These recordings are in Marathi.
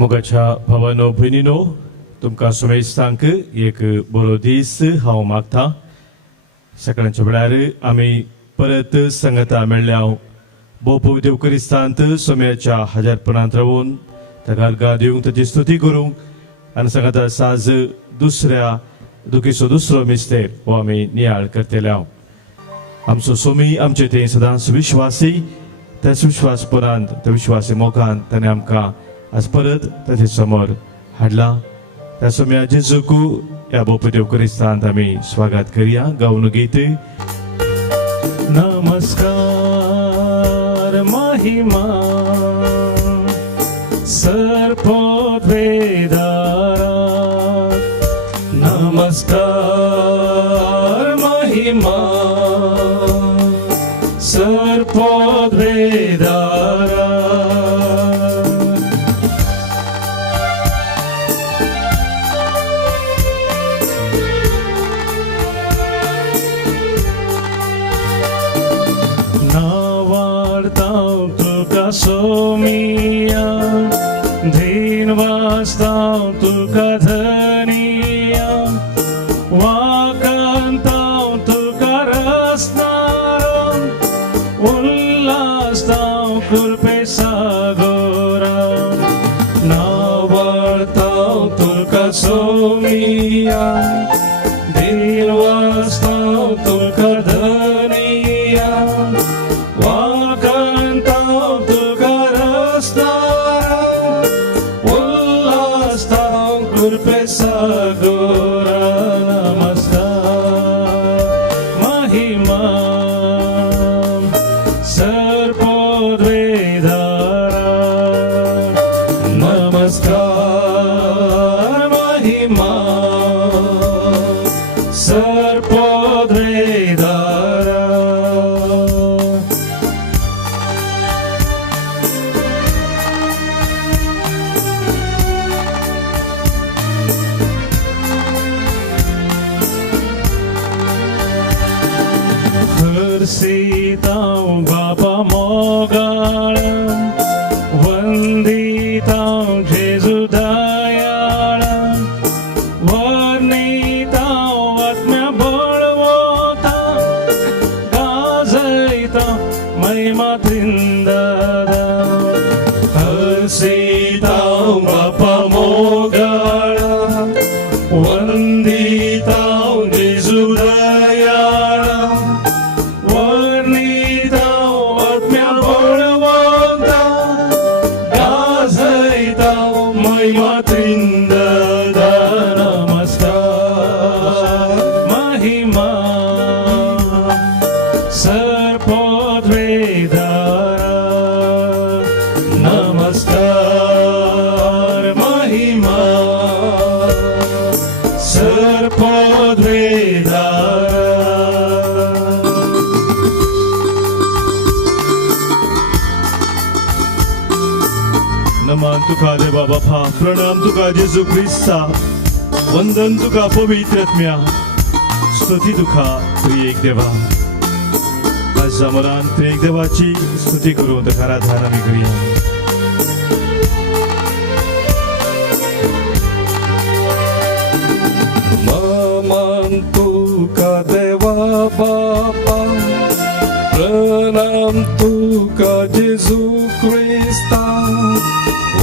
मोगाच्या भावांनो भयणींनो तुमकां सुमेज सांग एक बरो दीस हांव मागतां. सकाळच्या वेळार आमी परत संगता मेळ्ळ्या भोव पवित्र क्रिस्तांत सोम्याच्या हजारपणांत रावून ताका अर्घां दिवंक ताची स्तुती करूंक आनी संगता साज दुसऱ्या दुखीचो दुसरो मिस्तेर हो आमी नियाळ करतले. आमचो सोमी आमचे थंय सदांच विश्वासी त्याच विश्वासपणांत त्या विश्वासी मोगान ताणें आमकां आज परत ताचे समोर हाडला. त्या सोम्या जेजूक ह्या भोव पवित्र क्रिस्तांत आमी स्वागत करुया. गावन गीत नमस्कार महिमा सर्पोद्वेदारा नमस्कार महिमा सर्पोद्वेदारा सोमिया धीन वास्ताव तुका धनिया वाकांताव तुका रसनाराम उल्लासताव कृपे सागोरा नावाळताव तुका सोमिया धीन वास्ताव तुका धनिया Sagora namaskar mahima sarpodvedara namaskar mahima sarpodvedara Sitav Baba Mogalam Vanditav Jesu Dayalam Varnitav Atmya Balvota Gazaitav Mahima Trindada Sitav Baba Mogalam Vanditav Jesu Dayalam Namaskar Mahima Sarpodvedara नमन तुका देवा बापा प्रणाम तुका जेजू ख्रिस्ता वंदन तुका पवित्र आत्म्या स्तुती तुका त्रिएक देवा. आज आमरान त्रिएक देवाची स्तुती करून ताका आराधना आमी करुया. नमन तुका देवा बापा प्रणाम तुका जेजू ख्रिस्ता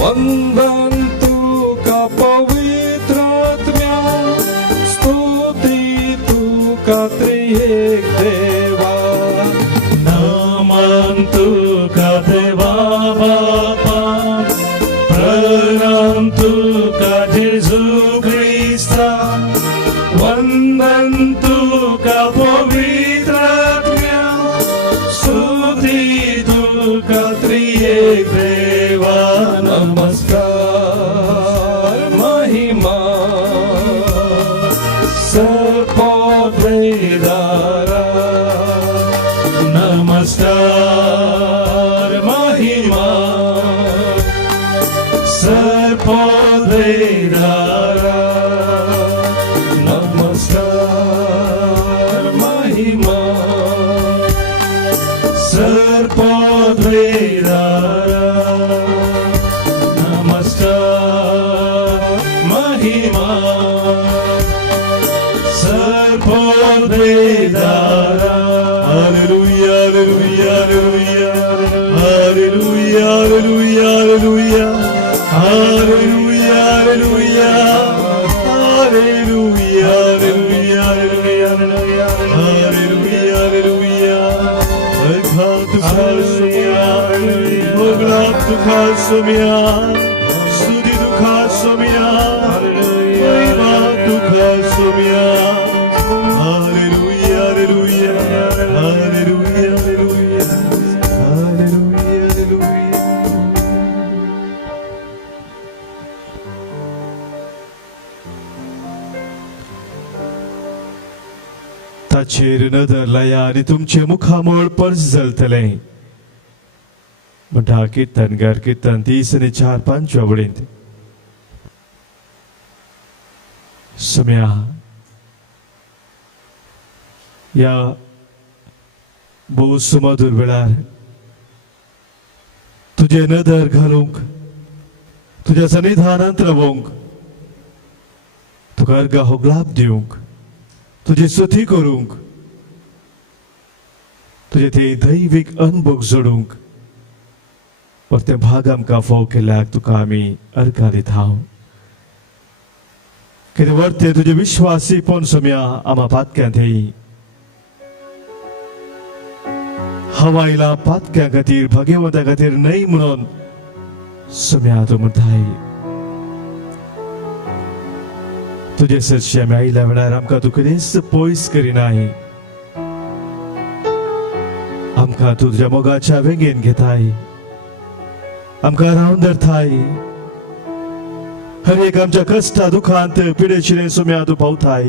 वंदन तुका पवित्र आत्म्या स्तुती तुका त्रिएक देवा. नमन तुका देवा बापा प्रणाम तुका जेजू ख्रिस्ता वंदन तुका पवित्र आत्म्या स्तुती तुका त्रिएक देवा. नमस्कार महिमा सर्पोद्वेदारा नमस्कार महिमा सर्पोद्वेदारा नमस्कार महिमा सर्पोद्वेदारा नमस्कार सुबेदारा hallelujah hallelujah hallelujah hallelujah hallelujah hallelujah hallelujah hallelujah hallelujah hallelujah hallelujah Boglat dukhasomya Sudi dukhasomya Mahima dukhasomya Hallelujah Hallelujah Hallelujah Hallelujah Hallelujah Hallelujah ताचेर नदर लाया आणि तुमचे मुखामोळ परजलतले म्हणटा कीर्तनकार कीर्तन 30 आणि 4-5 आवडींत सम्या या भोव सुमधुर वेळार तुझे नदर घालूंक तुझ्या सन्निधानांत रावूंक तुका अर्घ होगलाप दिवंक तुझी स्तुती करूंक तुझे ते दैविक अनुभव जोडूंक और ते भाग आमकां फोव केल्याक तुका आमी अर्घा दिताव कितें वर्ते तुजे विश्वासीपण सम्या आमा पातक्यांत येई हवाईला पातक्यां खातीर भाग्यवंता खातीर न्हय म्हणून सम्या तूं म्हणटाय तुझे सदस्य आमी आयल्या वेळार आमकां तूं कधीच पयस करिनाय आमकां तूं तुज्या मोगाच्या वेगेन घेताय आमकां रावन धरताय हर एक आमच्या कष्टा दुखांत पिडेशिरे सम्या तूं पावताय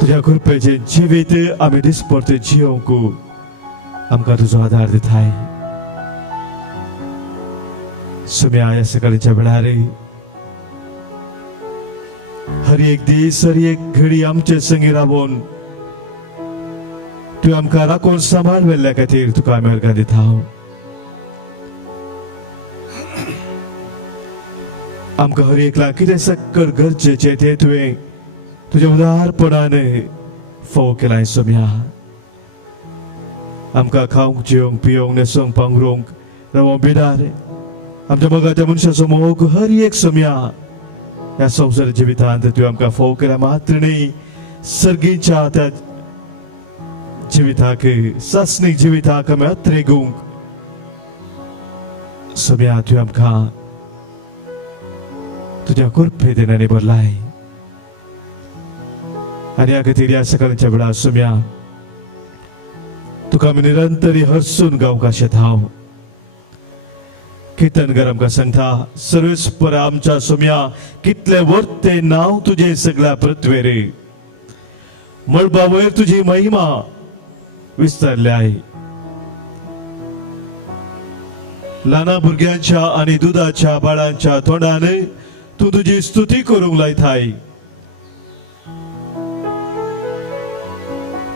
तुझ्या कृपेचे जिवीत आमी दिसपरते जियोंक आमकां तुजो आदार दिताय सम्या ह्या सकाळच्या वेळार हर एक दीस हर एक घडी आमचे संगी रावून तू आमकां राखून सांबाळवेल्या खातीर तुका आमी अर्घ दिताव आमकां हर एकला कितें सक्कल गरजेचें तें तुवें तुज्या उदारपणान फोव केलाय सम्या आमकां खावंक जेवंक पियोंक न्हेसोंक पांघरूंक रावोंक बिडार आमच्या मोगाच्या मनशाचो मोग हर एक सम्या ह्या संवसार जिवितांत तुवें आमकां फोव केल्या मात्र न्ही सर्गीच्या त्या जिविताक सासणीक जिविताक आमी अत्रेगूंक सम्या तुवें आमकां तुज्या कृपेन भरलाय आनी ह्या खातीर ह्या सकाळच्या वेळार सम्या तुका आमी निरंतर हरसून गावंक आशेताव कीर्तनकार आमकां सांगता सर्वेस्पर आमच्या सम्या कितले वर्ते नांव तुजे सगळ्या पृथ्वीर मळबा वयर तुजी महिमा विस्तारल्याय ल्हाना भुरग्यांच्या आनी दुदाच्या बाळांच्या तोंडान तूं तुजी स्तुती करूंक लायताय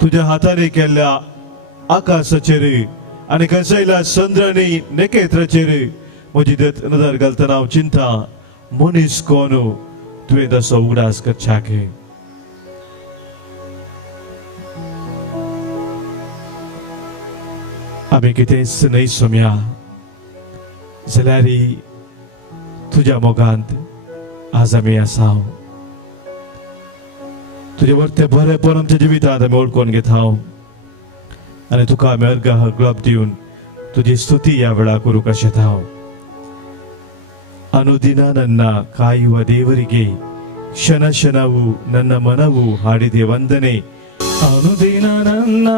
तुज्या हातांनी केल्ल्या आकाशाचेर आनी खंयसयल्या चंद्र आनी नखेत्राचेर म्हजी नदर घालतना हांव चिंता मनीस कोण तुवें तसो उगडास करच्याक आमी कितेंच न्हय सम्या जाल्यार तुज्या मोगांत आज आमी आसाव तुजे वर्ते बरेपण आमच्या जिवितांत आमी ओळखून घेताव आनी तुका आमी अर्घ होगलाप दिवन तुजी स्तुती ह्या वेळार करूंक आशेताव ಅನುದಿನ ನನ್ನ ಕಾಯುವ ದೇವರಿಗೆ ಕ್ಷಣ ಕ್ಷಣವು ನನ್ನ ಮನವು ಹಾಡಿದೆ ವಂದನೆ ಅನುದಿನ ನನ್ನ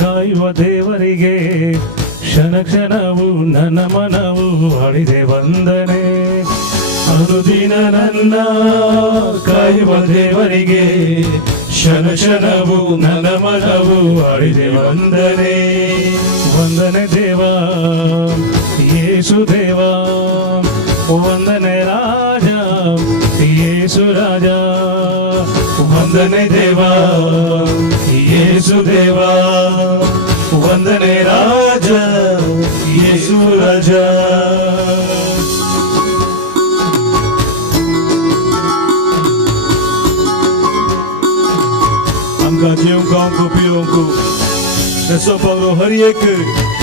ಕಾಯುವ ದೇವರಿಗೆ ಕ್ಷಣ ಕ್ಷಣವು ನನ್ನ ಮನವು ಹಾಡಿದೆ ವಂದನೆ ಅನುದಿನ ನನ್ನ ಕಾಯುವ ದೇವರಿಗೆ ಕ್ಷಣ ಕ್ಷಣವು ನನ್ನ ಮನವು ಹಾಡಿದೆ ವಂದನೆ ವಂದನೆ ದೇವ ಯೇಸು ದೇವ ವಂದನೆ ರಾಜ ಯೇಸು ರಾಜ ವಂದನೆ ದೇವ ಯೇಸು ದೇವ ವಂದನೆ ರಾಜ ಯೇಸು ರಾಜ तुमकां जेवंक पिवंक न्हेसोवपाक हर एक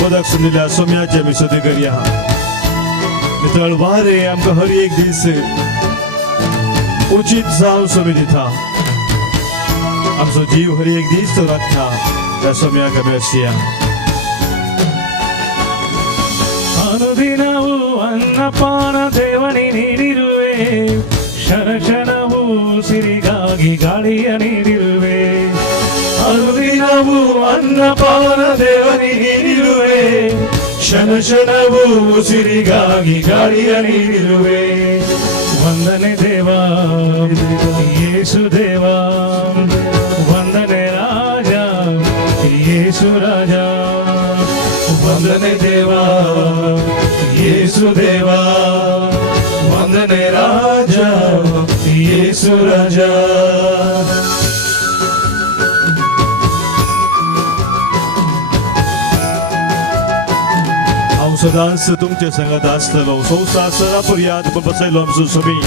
पदक संदिल्या सोम्याचे आमी सदी करया मित्र वारे आमकां हर एक दीस उचित जावं सोमी दिता आमचो जीव हर एक दीस तो राखता त्या सोम्याक आमी अशया ಅನುದಿನವೂ ಅನ್ನಪಾನ ದೇವನಿ ನೀಡಿರುವೆ ಕ್ಷಣ ಕ್ಷಣವೂ ಸಿರಿಗಾಗಿ ಗಾಳಿಯ ನೀಡಿರುವೆ ಅನುದಿನವೂ ಅನ್ನಪಾನ ದೇವನಿ ನೀಡಿರುವೆ ಕ್ಷಣ ಕ್ಷಣವೂ ಉಸಿರಿಗಾಗಿ ಗಾಳಿಯ ನೀಡಿರುವೆ ವಂದನೆ ದೇವಾ ಯೇಸು ದೇವಾ ವಂದನೆ ರಾಜ ಯೇಸು ರಾಜ ವಂದನೆ ದೇವಾ ಯೇಸು ದೇವಾ ವಂದನೆ ರಾಜ ಯೇಸು ರಾಜ हांव सदांच तुमचे संगत आसतलो संवसारा पर्यंत बसयलो आमचो सोमी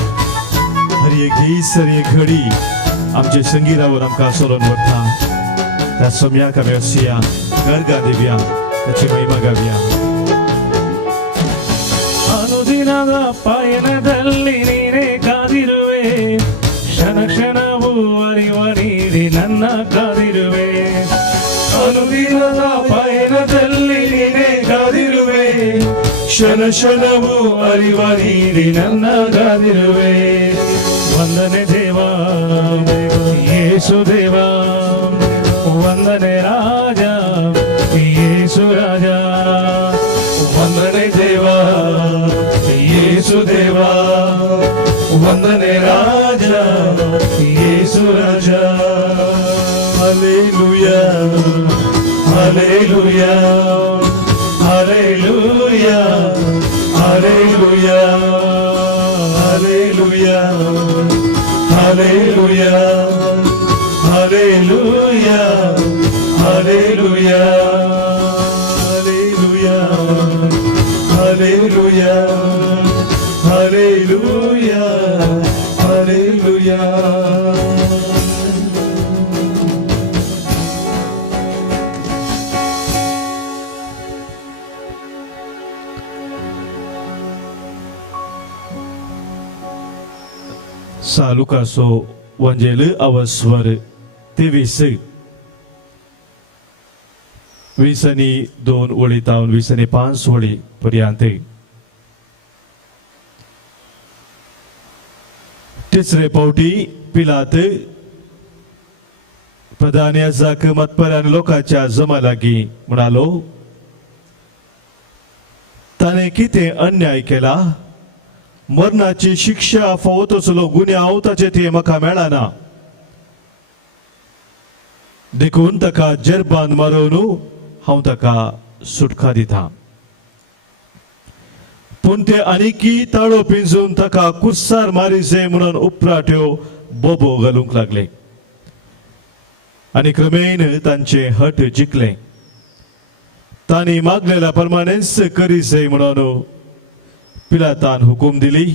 हर एक दीस हर एक घडी आमचे संगीतावर आमकां सोडून व्हरता त्या सोम्याक आमी अशया गर्गा दिव्या त्याची महिमा गाव्या ಅನುದಿನದ ಪಯಣದಲ್ಲಿ ನೀನೇ ಕಾದಿರುವೆ ಕ್ಷಣ ಕ್ಷಣವೂ ಅರಿವ ನೀಡಿ ನನ್ನ ಕಾದಿರುವೆ ಅನುದಿನದ ಪಯಣದಲ್ಲಿ ನೀನೇ ಕಾದಿರುವೆ ಕ್ಷಣ ಕ್ಷಣವೂ ಅರಿವ ನೀಡಿ ನನ್ನ ಕಾದಿರುವೆ ವಂದನೆ ದೇವಾ ಯೇಸು ದೇವಾ ವಂದನೆ ರಾಜ ಯೇಸು ರಾಜ ವಂದನೆ ದೇವಾ ಯೇಸು ದೇವಾ ವಂದನೆ ರಾಜ ಯೇಸು ರಾಜ hallelujah hallelujah hallelujah hallelujah hallelujah hallelujah hallelujah hallelujah Hallelujah, hallelujah, hallelujah. Salukaso Wanjelu Awaswar TVC वीसनी 2 ओळीतावन वीसनी 5 ओळी पर्यंत तिसरे पावटी पिलात प्रधान याजक मतपरान लोकांच्या जमा लागीं म्हणालो ताणे कितें अन्याय केला मरणाची शिक्षा फावत असलो गुन्यांव ताचे ती म्हाका मेळना देखून ताका जेरबान मारून हांव ताका सुटका दिता पूण ते आनीकी ताळो पिंजून ताका कुस्सार मारीचे म्हणून उपराट्यो बोबो घालूंक लागले आनी क्रमेन तांचे हट जिखले तांणी मागलेल्या प्रमाणेच करीचे म्हणून पिलातान हुकूम दिली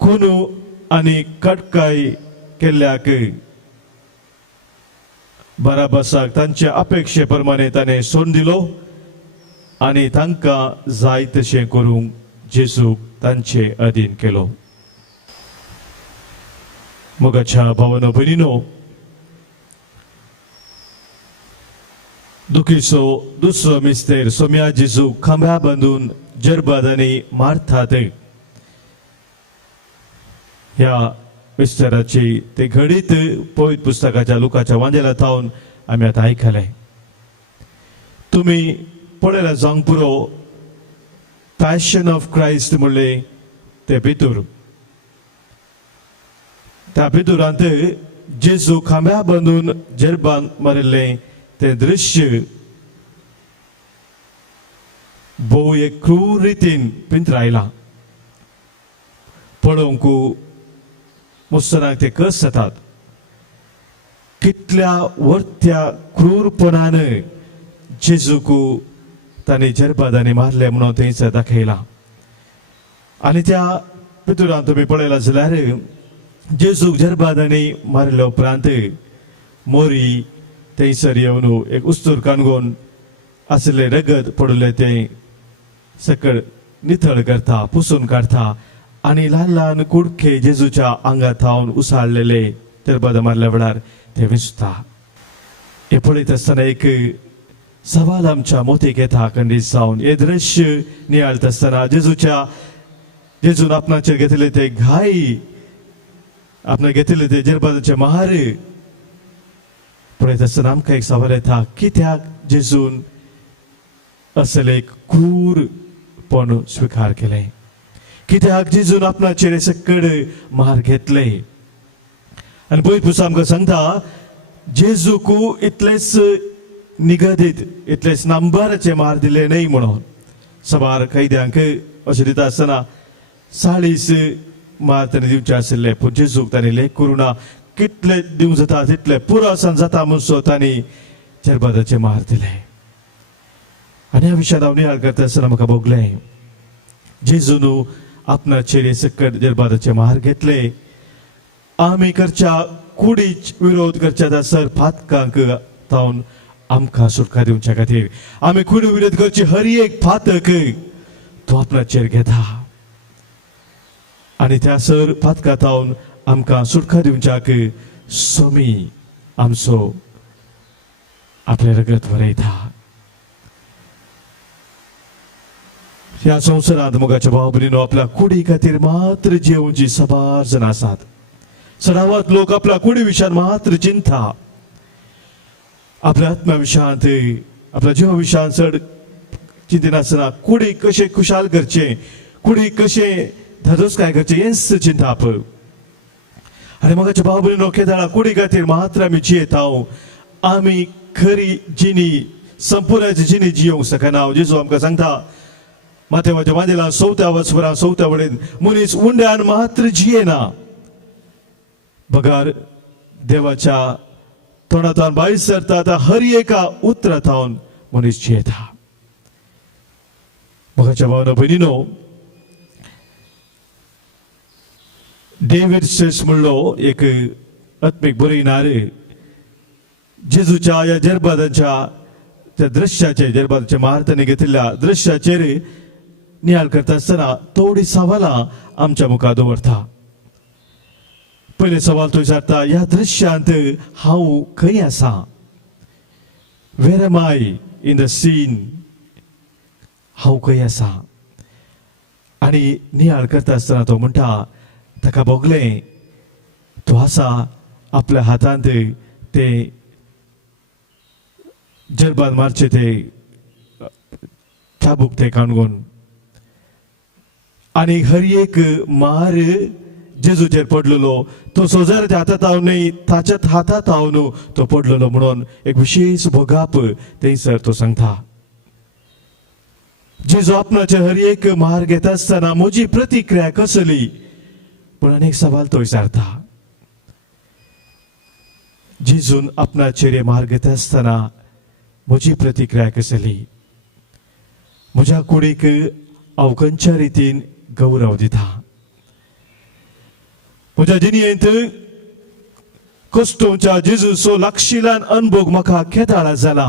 खून आनी कटकाय केल्ल्याक बराबसाक तांच्या अपेक्षे प्रमाणे ताणें सोड दिलो आनी तांकां जाय तशें करूंक जेजूक तांचे अधीन केलो मोगाच्या भावनो भयणीनो दुखीचो दुसरो मिस्तेर सोम्या जेजूक खांब्या बांदून जरबादांनी मारतात ह्या मिस्टराची ते घडीत पवित्र पुस्तकाच्या लुकाच्या वांजेला थावन आमी आतां आयकले तुमी पळयला जावंक पुरो पॅशन ऑफ क्रायस्ट म्हणले ते भितर त्या भितरांत जेजू खांब्या बांदून जरबान मारिल्ले ते दृश्य भोव एक क्रूर रितीन पिंजरायला पळोवंक मुसनाक ते कस जातात कितल्या वर्त्या क्रूरपणान जेजूक तांणी जरबादांनी मारले म्हणून थंयच दाखयला आनी त्या भितरांत तुमी पळयला जाल्यार जेजूक जरबादांनी मारले उपरांत मोरी थंयसर येवन एक उस्तूर काणगोन असले रगत पडले ते सकळ नितळ करता पुसून काढता आणि ल्हान ल्हान कुडके जेजूच्या आंगात थावन उसाळलेले तेरबद मारल्या वेळार ते विसता. हे पळयत आसतना एक सवाल आमच्या मोतीक येता खंडीत जावन. हे दृश्य नियाळत आसतना जेजून आपणाचेर घेतले ते घाई, आपणे घेतले ते जेरबादाचे महार पळयत आसतना आमकां एक सवाल येता, कित्याक जेजून असले एक क्रूरपण स्वीकार केले? कित्याक जेजून आपणाचेर सकड महार घेतले? आनी पळयत पुसा आमकां सांगता जेजूक इतलेच निगदीत इतलेच नंबराचे मार दिले न्हय म्हणून. सवार कैद्यांक अशें दिता आसतना 40 मार ताणें दिवचे आशिल्ले, पूण जेजूक ताणें लेख करूं ना. कितले दिवं जाता तितले पुरो आसन जाता म्हणसो ताणें जेरबादाचे मार दिले. आनी ह्या विशयान हांव नियाळ करता आसतना म्हाका भोगलें जेजून आपणाचेर सकट जेरबादाचे मार घेतले. आमी करच्या कुडीच विरोध करच्या दासर फातकांक थावन आमकां सुटका दिवच्या खातीर आमी कुडी विरोध करची हर एक फातक तो आपणाचेर घेता आनी त्या सर फातका थावन आमकां सुटका दिवच्याक सोमी आमचो आपले रगत वरयता. ह्या संवसारांत मोगाच्या भाव भयणीनो आपल्या कुडी खातीर मात्र जेवची सबार जण आसात. सडावात लोक आपल्या कुडी विशयान मात्र चिंता, आपल्या आत्म्या विशयांत आपल्या जिवा विशयान चड चिंतिनासतना कुडी कशें खुशाल करचें, कुडी कशें धादोसकाय करचें हेंच चिंताप. आनी मोगाच्या भाव भयणीनो केदाळा कुडी खातीर मात्र आमी जियेता. आमी खरी जिणी संपुर्णाची जिणी जियोंक शकना. जेजू आमकां सांगता माथेवाच्या वांजेला 4थ्या वचपरां 4थ्या वडेन मनीस उंड्यान मात्र जियेना, बगार देवाच्या तोंडांतल्यान भायर सरता हर एका उतरांतल्यान मनीस जियेता. मोगाच्या भावना भयणीनो, डेव्हिड स्ट्रेस म्हणलो एक आत्मीक बरयणार जेजूच्या ह्या जेरबादाच्या त्या दृश्याचे जेरबादाचे मार ताणें घेतिल्ल्या दृश्याचेर नियाळ करता आसतना थोडी सवालां आमच्या मुखार दवरता. पयले सवाल तो विचारता, ह्या दृश्यांत हांव खंय आसा? Where am I in the scene? हांव खंय आसा? आनी नियाळ करता आसतना तो म्हणटा ताका भोगलें तो आसा आपल्या हातांत ते जेरबाद मारचे ते चाबूक ते काणगोन आनी हर एक मार जेजूचेर पडलेलो तो सोजाराच्या हातांत हांव न्हय ताच्याच हातांत हांव न्हू तो पडलेलो म्हणून एक विशेष भोगाप थंयसर तो सांगता. जेजू आपणाचे हर एक मार घेता आसतना म्हजी प्रतिक्रिया कसली? पूण आनीक सवाल तो विचारता, जेजून आपणाचेर मार घेता आसतना म्हजी प्रतिक्रिया कसली? म्हज्या कुडीक हांव खंयच्या रितीन गौरव दिता? म्हज्या जिणयेंत कश्टोवच्या जेजूचो लागशिलान अनुभव म्हाका केदाळा जाला?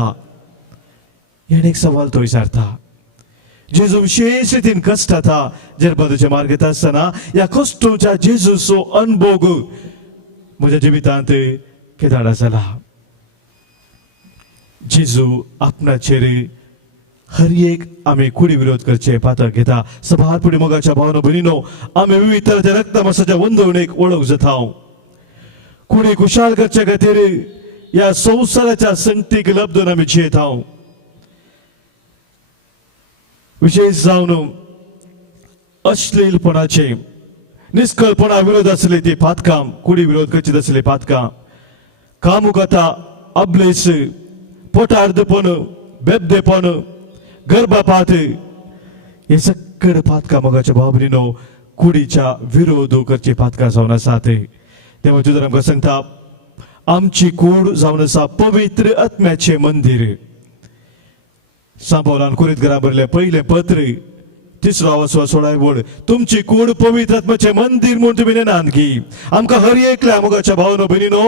हे एक सवाल तो विचारता. जेजू विशेष रितीन कश्ट जाता जेरबादाचे मार घेता आसतना ह्या कश्टोवच्या जेजूचो अनुभव म्हज्या जिवितांत केदाळा जाला. जेजू आपणाचेर हर एक आमी कुडी विरोध करचे पातक घेता. सभार पुढे मोगाच्या भावना भयणीनो, आमी विविध तरांच्या रक्तमांसाच्या वंदवणेक वळख जाता. कुडी खुशाल करचे खातीर ह्या संवसाराच्या संगतीक लबदून आमी जियेता. विशेष जावन अश्लीलपणाचे निष्कळपणा विरोध आसले ती पातकां, कुडी विरोध करची आसले पातकां, कामुकता, अबलेस, पोटार्दपण, बेबदेपण, गर्भपात हे सकड पातकां मोगाच्या भाव भयणीनो कुडीच्या विरोध करची पातकां जावन आसात. देवा तुजर आमकां सांगता आमची कूड जावन आसा पवित्र आत्म्याचें मंदिर. सांपवलान कुरिंथकारां बरयलें पयलें पत्र 3रो 16 वड, तुमची कूड पवित्र आत्म्याचें मंदिर म्हूण तुमी नेनात की. आमकां हर एकल्या मोगाच्या भावनो भयणीनो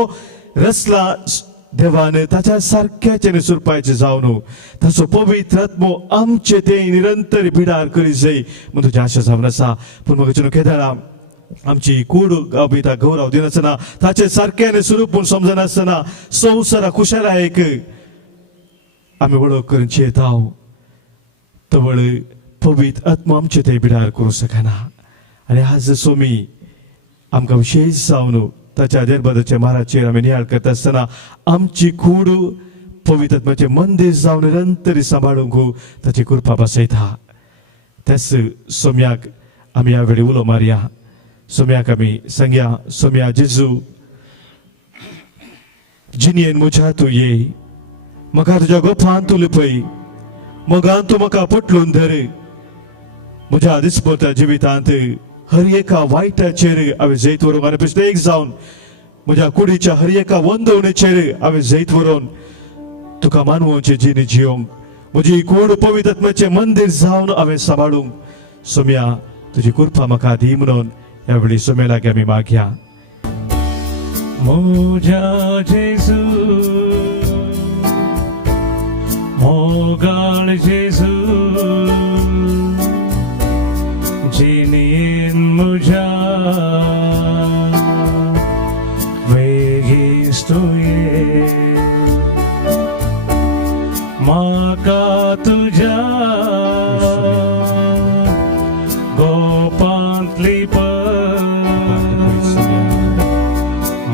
रसला देवानं ताच्या सारख्याचे सुरपायचे जावन ताचो पवित्र आत्मो आमचे ते निरंतर भिडार करी जाय म्हण तुझी आशा जावन आसा पूण म्हाका केदारा आमची कूड गाबिता गौरव दिनासतना ताचे सारख्याने स्वरूप पूण समजनासतना संवसारा खुशालायक आमी वळख करून येताव तवळ पवित्र आत्मो आमचे ते भिडार करूं शकना आनी आज सोमी आमकां विशेष जावन ताच्या देरबदाच्या माराचेर आमी नियाळ करता आसतना आमची कूड पवित्र आत्म्याचे मंदीर जावन निरंतर सांबाळूंक ताची कृपा बसयता त्याच सोम्याक आमी ह्या वेळी उलो मारया सोम्याक आमी सांगया सोम्या जेजू जिणयेन म्हज्या तूं ये म्हाका तुज्या गोपान तूं लिपय मोगान तूं म्हाका पटलून धर म्हज्या दिसपट्या जिवितांत हर एका वायटाचेर हांवें जैत व्हरूंक आनी पिस्तेक जावन म्हज्या कुडीच्या हर एका वंदवणेचेर हांवें जैत व्हरून तुका मानवोचे जिणे जियोंक म्हजी कूड पवित्र आत्म्याचें मंदीर जावन हांवें सांबाळूंक सोम्या तुजी कृपा म्हाका दी म्हणून ह्या वेळी सोम्या लागीं आमी मागया म्हज्या जेजू मोगाळ जेजू जिणयेन म्हज्या बेगीच तूं ये म्हाका तुज्या गोपांतली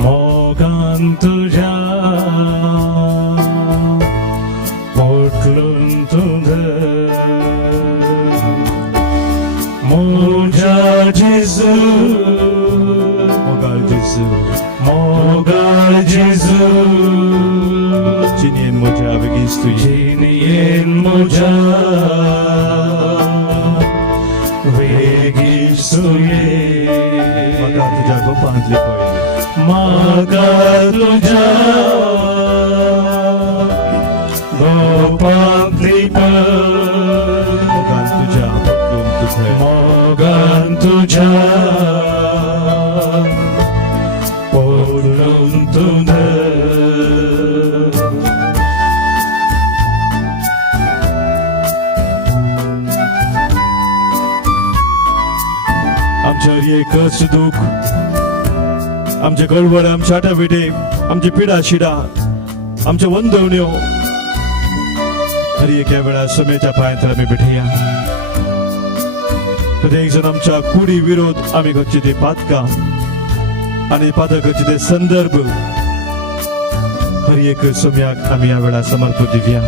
मोगान तुज्या पोटलून तूं धर म्हज्या जेजू मोगाळ जेजू मोगाळ जेजू जिणयेन म्हज्या बेगीच तूं ये जिणयेन म्हज्या बेगीच तूं ये म्हाका तुज्या गोपांतली पळय म्हाका तुज्या गोपांतली मोगान तुज्या पटलून तूं धर मोगान तुज्या पोटलून तूं धर आमच्या हर एक दुख आमचे गडबड आमचे आटापिटे आमची पिडा शिडा आमच्या वंदवण्यो हर एका वेळा सोम्याच्या पांयात आमी भेटया प्रत्येक जण आमच्या कुडी विरोध आमी करचे ते पातकां आनी पातक करचे ते संदर्भ हर एक सोम्याक आमी ह्या वेळा समर्पण दिवया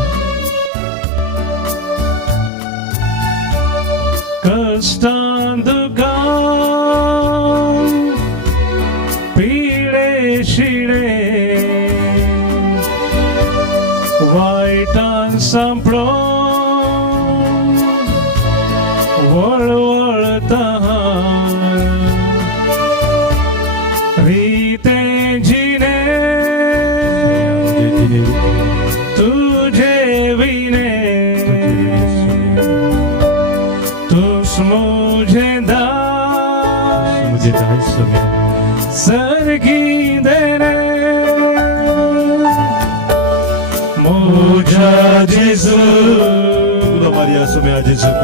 कष्टांत दुखां पिडे शिडे वायटान सांपळो वळवळता रीते जिणे तुझे विने तुस मुझे दाय सरगी देने मोजा जेजू मारिया सोम्या जेजूक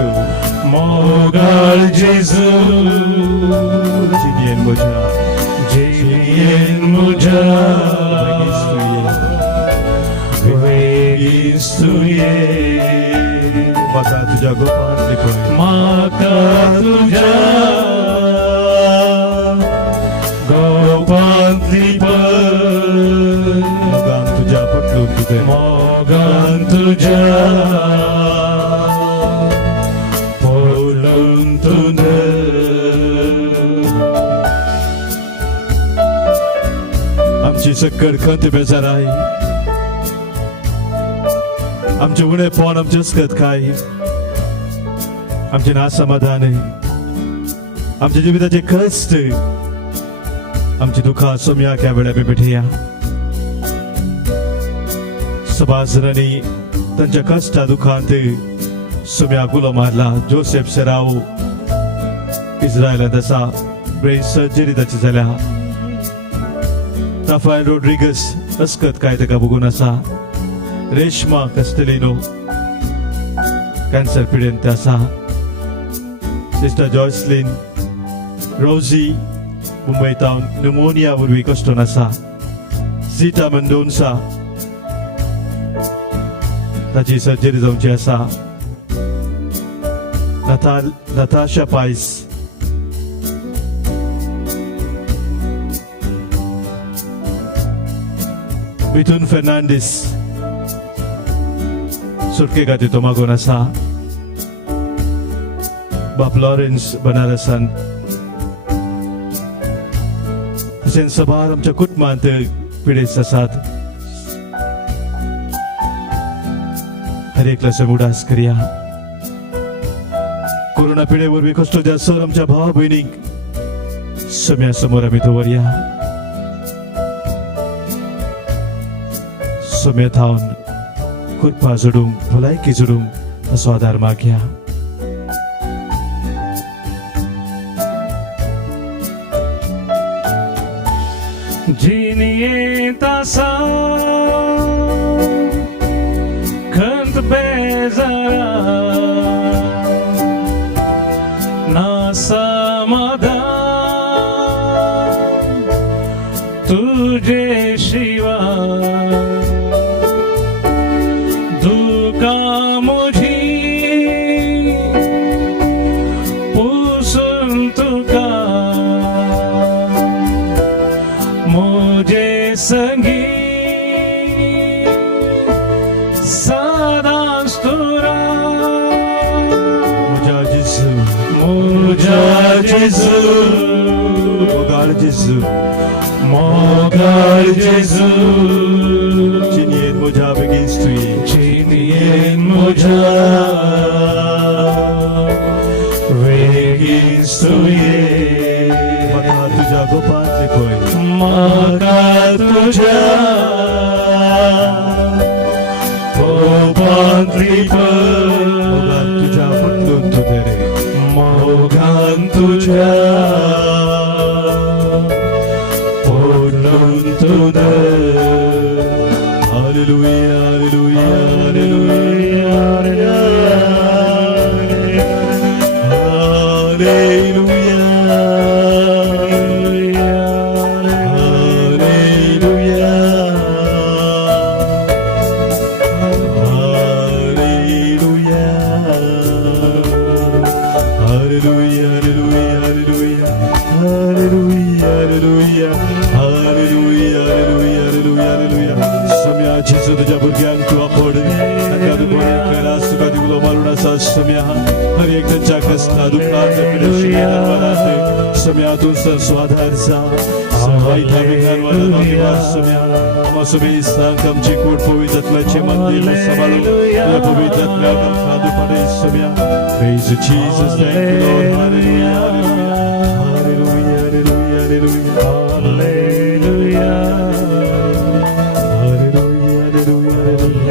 मोगाळ जेजू जिणयेन म्हज्या जिणयेन म्हज्या बेगीच तूं ये म्हाका तुज्या गोपांतली पळय म्हाका तुज्या गोपांतली पळय मोगान तुज्या पटलून तूं धर मोगान तुज्या पोटलून तूं धर आमची सकड खंत बेजाराय आमचे उणेपण आमचे अस्कत काय आमचे नासमाधान आमच्या जिविताचे कष्ट आमची दुःखा सोम्याक ह्या वेळा भेटया सभासरांनी तांच्या कष्टा दुःखांत सोम्याक उलो मारला जोसेफ सेराव इस्रायलांत आसा ब्रेन सर्जरी ताची जाल्या राफाएल रोड्रिगस अस्कत काय ताका बघून आसा रेशमा कस्टेलिनो कॅन्सर पिडेंत आसा सिस्टर जॉयसलिन रोजी मुंबई टाउन न्युमोनिया वरवीं कश्टून आसा सीता मंडोन्सा ताची सर्जरी जावची आसा नताशा पायस मिथुन फर्नांडीस सुटके खातीर तो मागून आसा बाप लॉरेन्स बनारसान तशेंच सबार आमच्या कुटुंबांत पिडेस्त आसात हर एकल्याचो उडास करया कोरोना पिडे वरवीं कश्ट ज्या सर आमच्या भाव भयणीक सम्या समोर आमी दवरया सम्या थावन कृपा जोडूंक भलायकी जोडूंक असो आदार मागया जिनिये तासा खंत बेजारा ना समाधान तुझे शिवा दुका मुझी पुसून तुका मुझे संगी सदाच तुरा मुझा जेजू मोगाळ जेजू मोगाळ जेजू चिनयेन म्हज्या बेगीन तुये चिनयेन म्हज्या बेगीन तुये म्हाका तुज्या गोपांतले पळय म्हाका तुज्या गोपांतली मोगान तुज्या पटलून तूं धरे मोगान तुज्या पडून तूं हालेलुया हालेलुया हालेलुया तुझ्या भुरग्यांक तूं आपड तुका मारून आसा सम्या हर एक त्यांच्या कष्टा दुःखात पिडेत सम्या तूं स्वाधार जा सम्या समेस्तांक आमची कोट पवित्रात्म्याचे मंदिर सांभाळून तुझ्या पवित्रात्म्या खादू पडे सम्या Praise you, Jesus. Thank you, Lord. Hallelujah, hallelujah, hallelujah, hallelujah, hallelujah, hallelujah.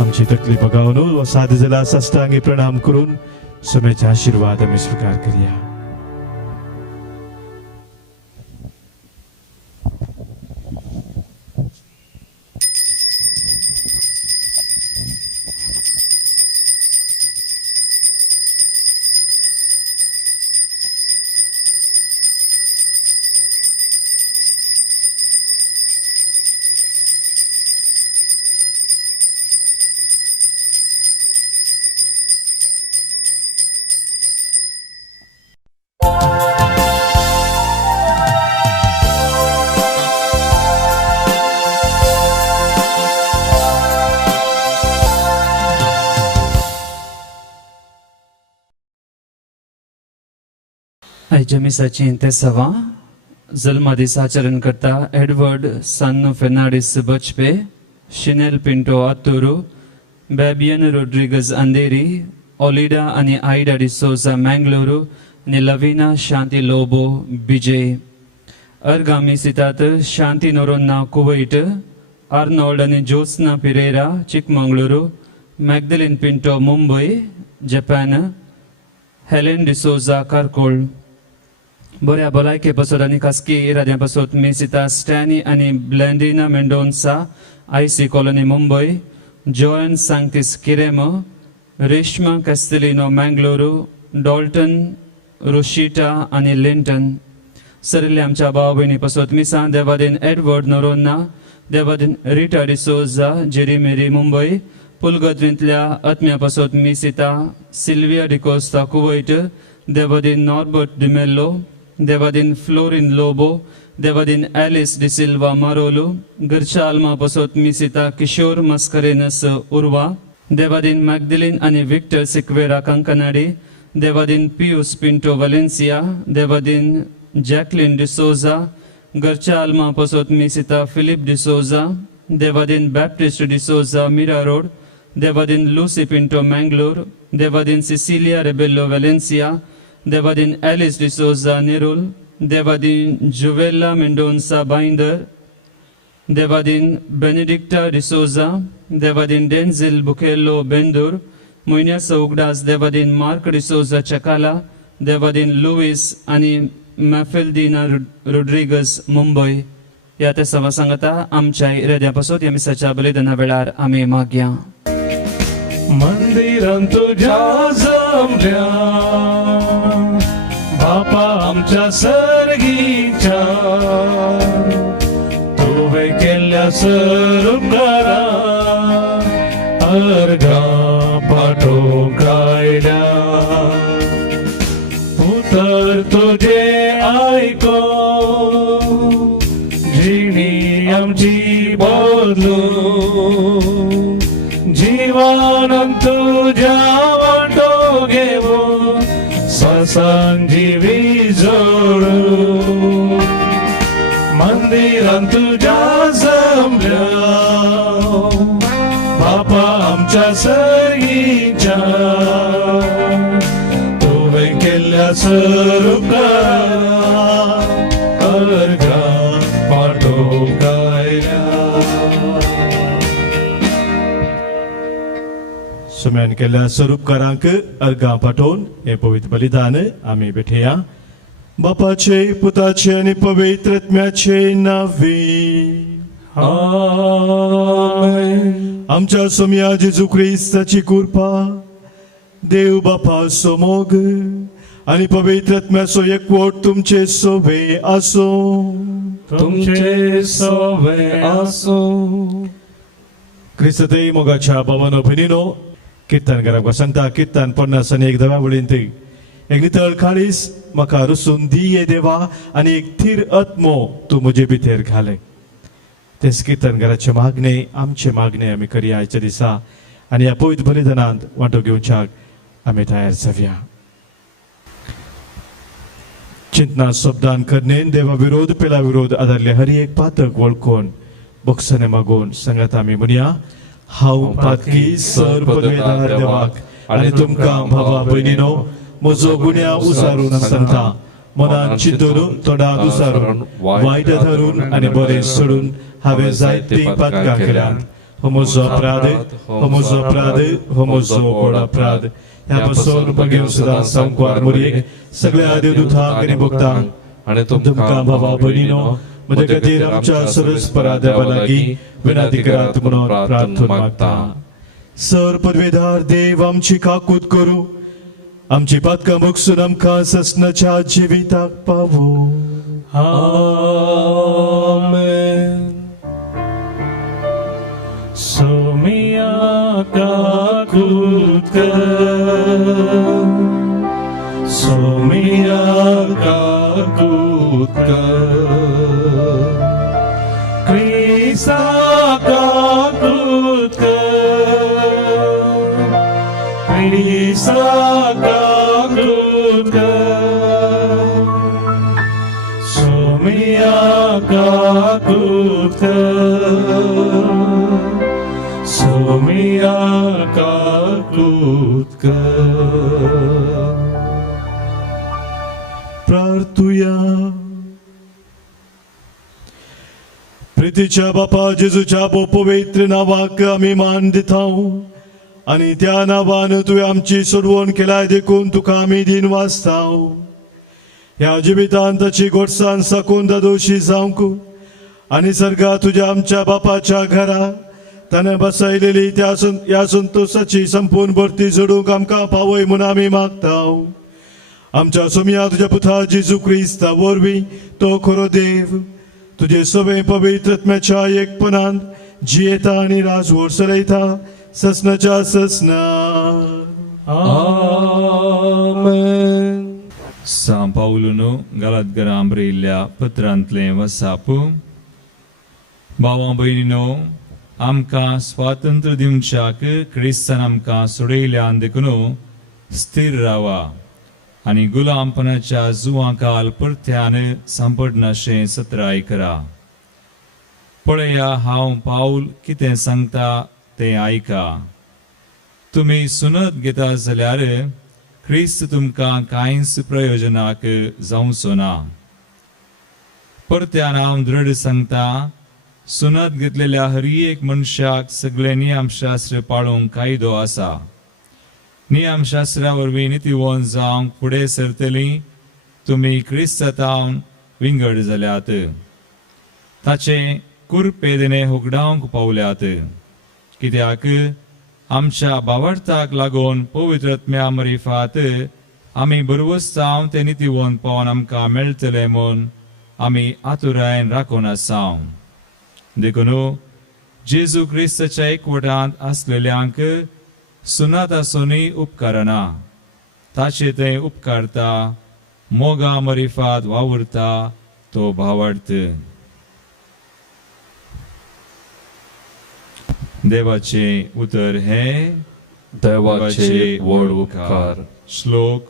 आमची तकली बघावन साधे जला साष्टांगी प्रणाम करून सम्याचे आशीर्वाद आम्ही स्वीकार करूया. आयच्या मिसाची ते सवा जल्मा दिसाचरण करता एडवर्ड सान्नो फेर्नांडीस बचपे, शिनेल पिंटो आतुरू, बेबियन रोड्रिगज अंधेरी, ओलिडा आणि आयडा डिसोजा मंगळूरू आणि लविना शांती लोबो बिजे. अर्गामी सितात शांती नोरोन्ना कुवैट, आर्नोल्ड आणि ज्योत्स्ना पिरेरा चिकमंगळूरू, मॅग्दलिन पिंटो मुंबई जपान, हेलेन डिसोजा कारकोळ, बऱ्या भलायके पासत आनी खासगी इराद्या पासत मिसिता स्टॅनी आनी ब्लेंडिना मेंडोन्सा आयसी कॉलनी मुंबई, जोएन सांगतीस किरेमो, रेश्मा कॅस्टेलिनो मँगलोरू, डॉल्टन रोशिटा आनी लिंटन. सरिल्ले आमच्या भाव भयणी पासत मिसा देवादीन एडवर्ड नोरोन्ना, देवादीन रिटा डिसोजा जेरीमेरी मुंबई, पुलगद्रींतल्या आत्म्या पासत मिसिता सिल्विया डिकोस्ता कुवैट, देवादीन नॉर्बर्ट डिमेल्लो, देवादीन फ्लोरिन लोबो, देवादीन ॲलिस डिसिल्वा मारोलू, घरच्या आल्मा पासत मिसिता किशोर मस्करेनस उर्वा, देवादीन मॅगदलिन आनी विक्टर सिक्वेरा कंकनाडी, देवादीन पियुस पिंटो वलेन्सिया, देवादीन जॅकलिन डिसोजा, घरच्या आल्मा पासत मिसिता फिलिप डिसोजा, देवादीन बॅप्टिस्ट डिसोजा मीरा रोड, देवादीन लुसी पिंटो मँगलोर, देवादीन सिसिलिया रेबेल्लो वलेन्सिया, देवादीन ॲलिस डिसोजा नेरुल, देवादीन जुवेल्ला मेंडोन्सा बाइंडर, देवादीन बेनेडिक्टा डिसोजा, देवादीन डेन्झिल बुकेल्लो बेंदूर, मोइन्यास उगडास देवादीन मार्क डिसोजा चकाला, देवादीन लुईस आनी मॅफेल्दिना रोड्रिगस मुंबई. ह्या ते सवा सांगता आमच्या इराद्या पासत ह्या मिसाच्या बलिदाना वेळार आमी मागया. मंदिरांत तुझ्या जमल्या बापा आमच्या सर्गीच्या, तुवे केल्ल्या सर्वकारा अर्गा पाठोवंक आयल्या. उतर तुझे आयको जिणी आमची बदलू, जीवान तुझ्या वाटो घेवो ससान जिवी जोडू. मंदिरांत तुझ्या जमल्या बापा आमच्या सर्गीच्या, तुवे केल्ल्या सर्वकारा अर्गा पाठोवंक आयल्या. सुम्यान केल्ल्या स्वरूपकारांक अर्गां पाठोवन हे पवित्र बलिदान आमी भेटया. बापाचे, पुताचे आनी पवित्र आत्म्याचे नावे. आमेन. आमच्या सोम्या जेजू क्रिस्ताची कृपा, देव बापाचो मोग आनी पवित्र आत्म्याचो एकवट तुमचे सोबे आसो. तुमचे सोबे आसो. क्रिस्तते मोगाच्या भावानो भयणीनो, कीर्तन करप सांगता कीर्तन 50 आनी 1 वळींत एक नितळ काळीस म्हाका रसून दिये देवा आनी एक थीर आत्मो तूं म्हजे भितर घाले. तेच कीर्तनकाराचे मागणे आमचे मागणे आमी करया आयच्या दिसा आनी ह्या पवित्र बलिदानांत वांटो घेवच्याक आमी तयार जावया. चिंतना शब्दान करनेन देवा विरोध पेला विरोध आदारले हर एक पातक वळखून बक्षणे मागून सांगात आमी म्हणया. हांव पातकी सर पदवेदार देवाक आनी तुमकां भावा भयणीनो म्हजो गुन्या उसारून सांगता. मनान चिंतून तोंडात उसारून वायट धरून आनी बरें सोडून हांवें जायतीं पातकां केल्यात. हो म्हजो अपराध, हो म्हजो अपराध, हो म्हजो व्हड अपराध. ह्या पासून मागीर सदां सांगवार मुरयेक सगळ्या देवदूतांक आनी भक्तांक आनी तुमकां भावा भयणीनो म्हजे खातीर आमच्या सरस्परा देवा लागीं विनंती करात म्हणून प्रार्थना मागता. सर पदवेदार देव आमची काकूत करूं, आमची पातकां बगसून आमकां ससनाच्या जिविताक पावो. आमेन. सोमिया काकूत कर, सोमिया काकूत कर, क्रिस्ता काकूत कर, क्रिस्ता काकूत कर, सोमिया काकूत कर, सोमिया काकूत कर. प्रार्थुया. प्रितीच्या बापा जेजूच्या पवित्र नावाक आमी मान दिता आनी त्या नावान तुवें आमची सोडवण केल्या देखून तुका आमी दिन वाजता. ह्या जिवितांताची गोडसाण साकून दोशी जावंक आणि सर्गा तुझ्या आमच्या बापाच्या घरा ताणें बसयलेली ह्या संतोषाची संपूर्ण भरती जोडूंक आमकां पावय म्हूण आमी मागताव. आमच्या सोमिया तुझ्या पुता जेजू क्रिस्ता वरवीं तो खरो देव तुझे सगळे पवित्रत्म्याच्या एकपणान जियेता आनी राजवट चलयता ससनाच्या ससना. Amen. São Paulo Galat Garambrilha Patrantle Vasapu Bawa Bainino Amka Swatantra Dimchak Kristan Amka Surelya Andekuno Sthir Rava आणि गुलामपणाच्या जुवांकाल परत्याने संपडनाशे सत्राय करा. पळया हांव पाऊल कितें सांगता तें आयका. तुम्ही सुनत घेता जाल्यार ख्रिस्त तुमकां कांयच प्रयोजनाक जावचो ना. परत्यान हांव दृढ सांगता सुनत घेतलेल्या हर एक मनशाक सगळे नियमशास्त्र पाळूंक कायदो आसा. नियमशास्त्रा वरवीं नितीवंत जावंक फुडें सरतलीं तुमी क्रिस्तांत विंगड जाल्यात. ताचे कुरपेदने उगडावंक पावल्यात. कित्याक आमच्या भावार्थाक लागून पवित्रत्म्या मरिफात आमी बरवस्तांव ते नितीवंत पावन आमकां मेळटले म्हूण आमी आतुरायेन राखून आसाव. देखून जेजू क्रिस्ताच्या एकवटांत आसलेल्यांक सुनात आसुनी उपकारना. ताचे ते उपकारता मोगा मरिफात वावुरता तो भावार्थ. देवाचे उतर हे देवाचे व्हड उपकार. श्लोक.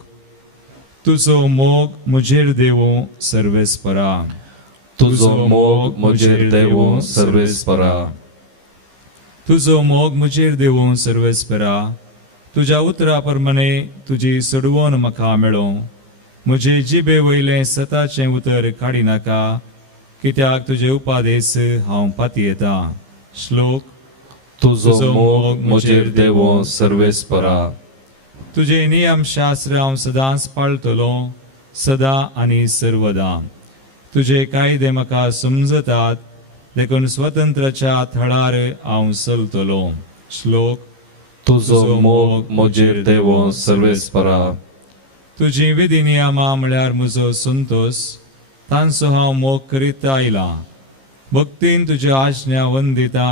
तुजो मोग मुजेर देवो सर्वेस्परा. तुजो मोग मुजेर देवो सर्वेस्परा. तुजो मोग मुजेर देवो सर्वेस्परा. तुझ्या उतरा प्रमाणे तुजी सडवण म्हाका मेळो. म्हजे जिबे वयले सताचें उतर काडी नाका कित्याक तुजे उपादेस हांव पातयेता. श्लोक. तुजो मोग मुजेर देवो सर्वेस्परा. तुझे नियम शास्त्र हांव सदांच पाळटलो सदा आनी सर्वदा. तुझे कायदे म्हाका समजतात देखून स्वतंत्राच्या थळार हांव चलतलो. श्लोक. तुजो मोग मुजेर देवो सर्वेस्परा. तुजी विधी नियमां म्हळ्यार म्हजो संतोष. तांचो हांव मोग करीत आयला. भक्तीन तुज्यो आज्ञा वंदिता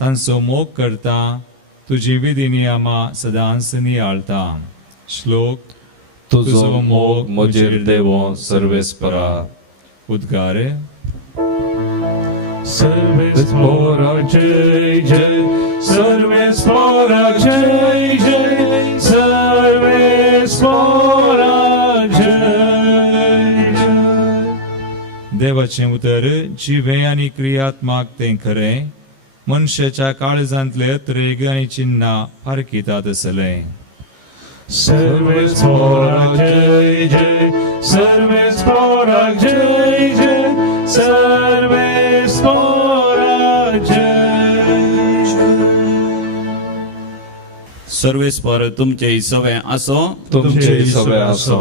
तांचो मोग करता. तुजी विधी नियमां सदांच नियाळता. श्लोक. तुजो मोग मुजेर देवो सर्वेस्परा. उद्गार. सर्वेस्पराक जय जय. सर्वेस्पराक जय जय. सर्वेस्पराक जय जय. देवाचें उतर जिवे आनी क्रियात्मक तें खरें. मनशाच्या काळजांतले त्रेग आनी चिन्नां पारखितात आसले. सर्वेस्पराक जय जय. सर्वेस्पराक जय जय. सर्वेस्पराक जय जय. सर्वेस्पर तुमचे सवे असो. तुमचे सवे असो.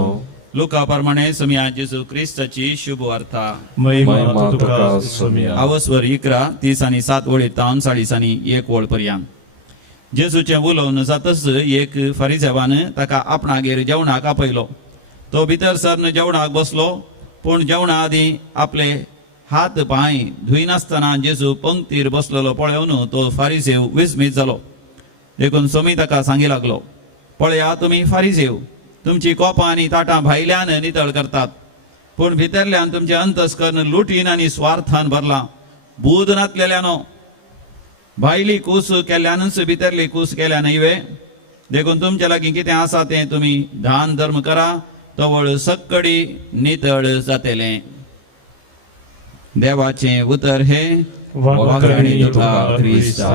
लोका प्रमाणे समिया जेजू क्रिस्ताची शुभ वार्ता. महिमा तुका सोमिया. आवस्वर 11:30 आणि 7 वळींतावन 7:30 वळ पर्यंत. जेजूचे उलोवन जातच एक फरिसेवान ताका आपणागेर जेवणाक आपयलो. तो भितर सरन जेवणाक बसलो पूण जेवणा आदी आपले हात पांय धुयनासतना जेजू पंक्तीर बसलेलो पळोवन तो फारिसेव विस्मीत जालो. देखून सोमी ताका सांगी लागलो, पळया तुमी फारिसेव तुमची कोपां आनी ताटां भायल्यान नितळ करतात पूण भितरल्यान तुमचे अंतस्करण लुटीन आनी स्वार्थान भरला. बूद नातलेल्यानो भायली कूस केल्यानच भितरली कूस केल्या नैवे. देखून तुमच्या लागीं कितें आसा तें तुमी दान धर्म करा तवळ सक्कडी नितळ जातले. देवाचे उतर हे वागणी तुका क्रिस्ता.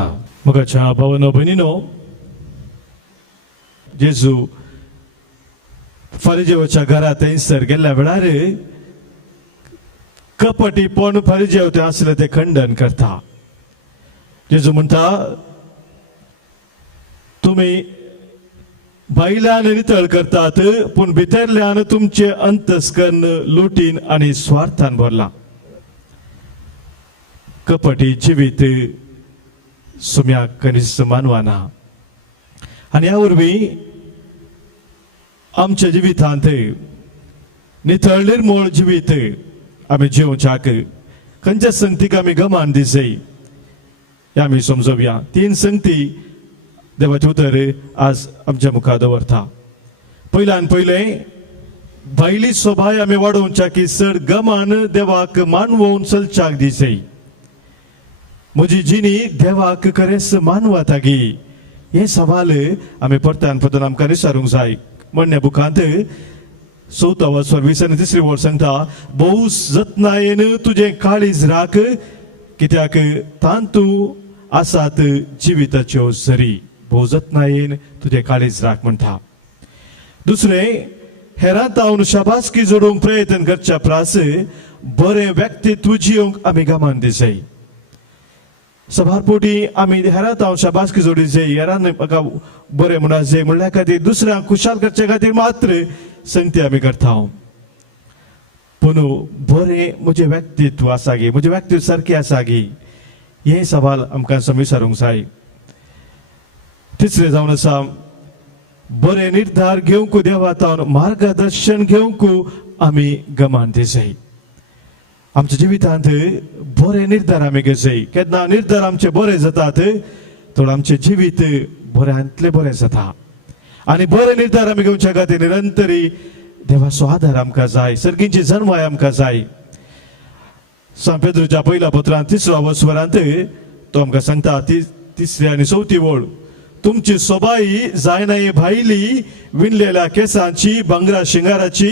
मोगाच्या भावांनो भयणीनो, जेजू फारिजेवाच्या घरात थंयसर गेल्ल्या वेळार कपटीपण फारिजेव ते आसले ते खंडन करता. जेजू म्हणटा, तुम्ही भायल्यान नितळ करतात पूण भितरल्यान तुमचे अंतस्करण लुटीन आणि स्वार्थान भरला. कपटी जिवीत सुम्याक कनिस मानवाना आणि ह्या वरवीं आमच्या जिवितांत नितळ निर्मळ जिवीत आमी जिवच्याक खंयच्या संगतीक आमी गमान दिसय हे आमी समजोवया. 3 संगती देवाचे उतर आज आमच्या मुखार दवरता. पयल्यान पयलें भायली सोबाय आमी वाडोवच्या की चड गमान देवाक मानवून चलच्याक दिसय. म्हजी जिणी देवाक खरेंच मानवता गी हे सवाल आमी परतान परतून आमकां विचारूंक जाय. म्हणणे बुकांत 4 वचर 20 आनी 3 वळ सांगता भोव जतनायेन तुजें काळीज राख कित्याक तांतू आसात जिविताच्यो झरी. भोव जतनायेन तुजें काळीज राख म्हणटा. दुसरें हेरां तावन शाबासकी जोडूंक प्रयत्न करच्या प्रास बरें व्यक्तित्व जियोंक आमी गमान दिसय. सभारपोटी आमी हेरां तावन शाबासकी जोडी जाय हेरांनी म्हाका बरें म्हणा जाय म्हणल्या खातीर दुसऱ्यांक खुशाल करचे खातीर मात्र संगती आमी करता. पूण बरें म्हजें व्यक्तित्व आसा गी म्हजें व्यक्तित्व सारकें आसा गी हे सवाल आमकां विचारूंक जाय. तिसरें जावन आसा बरें निर्धार घेवंक देवातावन मार्गदर्शन घेवंक आमी गमान दिसय. आमच्या जिवितांत बरे निर्धार आमी घेवचय. केन्ना निर्धार आमचे बरे जातात थोडे आमचे जिवीत बऱ्यांतले बरें जाता. आनी बरे निर्धार आमी घेवच्या खातीर निरंतरी देवाचो आदार आमकां जाय. सर्गींची जन्माय आमकां जाय. सांत पेद्रूच्या पयल्या पत्रांत 3 वचरांत तो आमकां सांगता 3 आनी 4 वळ तुमची सोबाई जायना ही भायली विणलेल्या केसांची भांगरा शिंगाराची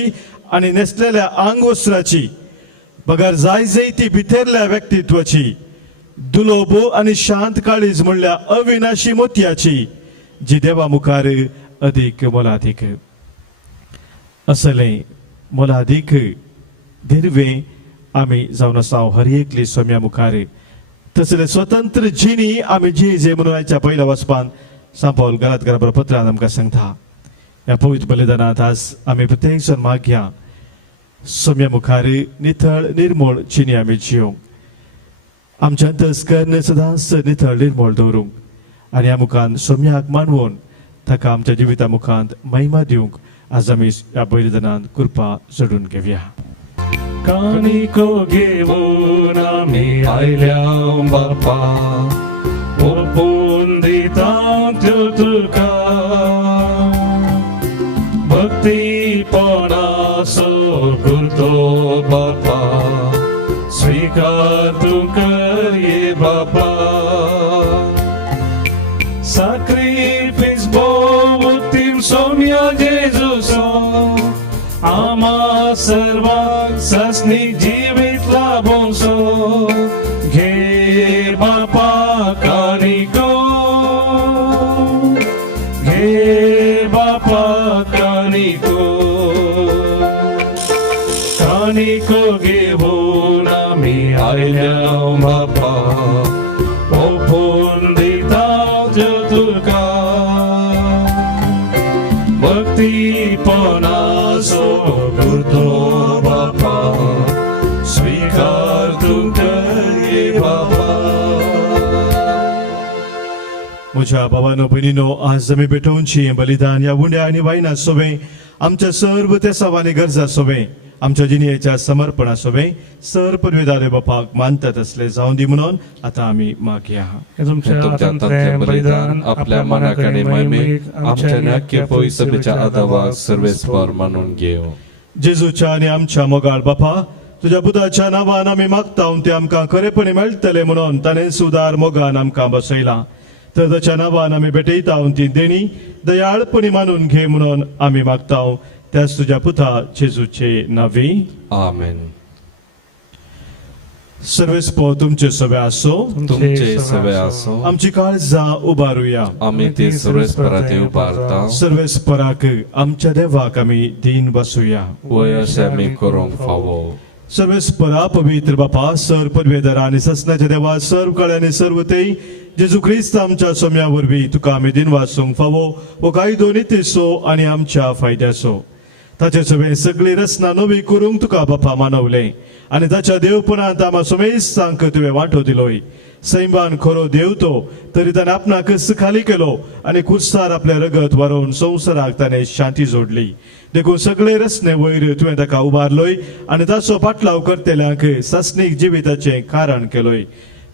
आनी न्हेसलेल्या आंगवस्त्राची पगार जाय जाय ती भितरल्या व्यक्तित्वाची दुलोब आनी शांत काळीज म्हणल्या अविनाशी मोतयाची जी देवा मुखार अदीक मोलादीक. असलें मोलादीक दिर्वें आमी जावन आसा हर एकली सोम्या मुखार. तसले स्वतंत्र जिणी आमी जी म्हणून आयच्या पयल्या वचपान सांत पौल गलातकारां पत्रांत आमकां सांगता. ह्या पवित्र बलिदानांत आज आमी प्रत्येक जण मागया सोम्या मुखार नितळ निर्मळ जिणी आमी जियोंक. आमच्या अंतस्करण सदांच नितळ निर्मळ दवरूंक आनी ह्या मुखान सोम्याक मानवून ताका आमच्या जिविता मुखांत महिमा दिवंक आज आमी ह्या बलिदानांत कृपा जोडून घेवया. कानिको घेवन आमी आयल्या बापा ओपून दितात तुका भक्तीपणाचो करतो बापा स्वीकार तूं कर ये बापा. Sacrifice भोवतीम सोम्या जेजूचो आम्हा सर्वांक सस्नीक जिवीत लाभोवचो घे बापा कानिको घे बापा कानिको कानिको घेवन आमी आयल्या बापा ओपून दितात तुका भक्तीपणाचो करतो बापा स्वीकार तूं कर बापा. म्हज्या भावानो भयणीनो आज आमी भेटोवची बलिदान ह्या उण्या आनी वायना सोबे आमच्या सर्व ते सवानी गरजा सोबे आमच्या जिणेच्या समर्पणा सोबे सर पदवीदार बापाक मानतात असले जावं दी म्हणून आता आमी मागया. तुमच्या हातांतलें बलिदान आपल्या मनाकडे मैमीक आमच्या नाक्य पळय सभेच्या आदावाक सर्वेस्पर मानून घेव. जेजूच्या आनी आमच्या मोगाळ बापा तुझ्या पुताच्या नांवान आमी मागता ते आमकां खरेपणी मेळटले म्हणून ताणें सुदार मोगान आमकां बसयला. तर ताच्या नांवान आमी भेटयता ती देणी दयाळपणी मानून घे म्हणून आमी मागता त्याच तुझ्या पुता जेजूचे नावे आमेन. सर्वेस्पर तुमचे सवे आसो तुमचे सवे आसो आमची काळजां उबारुया आमी ती सर्वेस्परात उबारता सर्वेस्पराक आमच्या देवाक आमी दीन बसुया. वय अशें आमी करूंक फावो. सर्वेस्परा पवित्र बापा सर पदवेदारा आणि ससनाच्या देवा सर्व काळाने सर्व ते जेजू ख्रिस्त आमच्या सोम्या वरवी तुका आम्ही दिन वाचूंक फावो व काही दोन्ही तेसो आणि आमच्या फायद्याचो ताचे सगळे सगळी रचना नवी करूंक तुका बापा मानवले आणि ताच्या देवपणांत आम्हा सोमेस सांग तुवें वांटो दिलोय सैमान खरो देव तो तरी ताणे आपणाक खाली केलो आणि खुर्सार आपले रगत वारोवन संवसाराक ताणे शांती जोडली देखून सगळे रचने वयर तुवें ताका उबारलोय आणि ताचो पाटलाव करतेल्यांक सासनीक जिविताचें कारण केलोय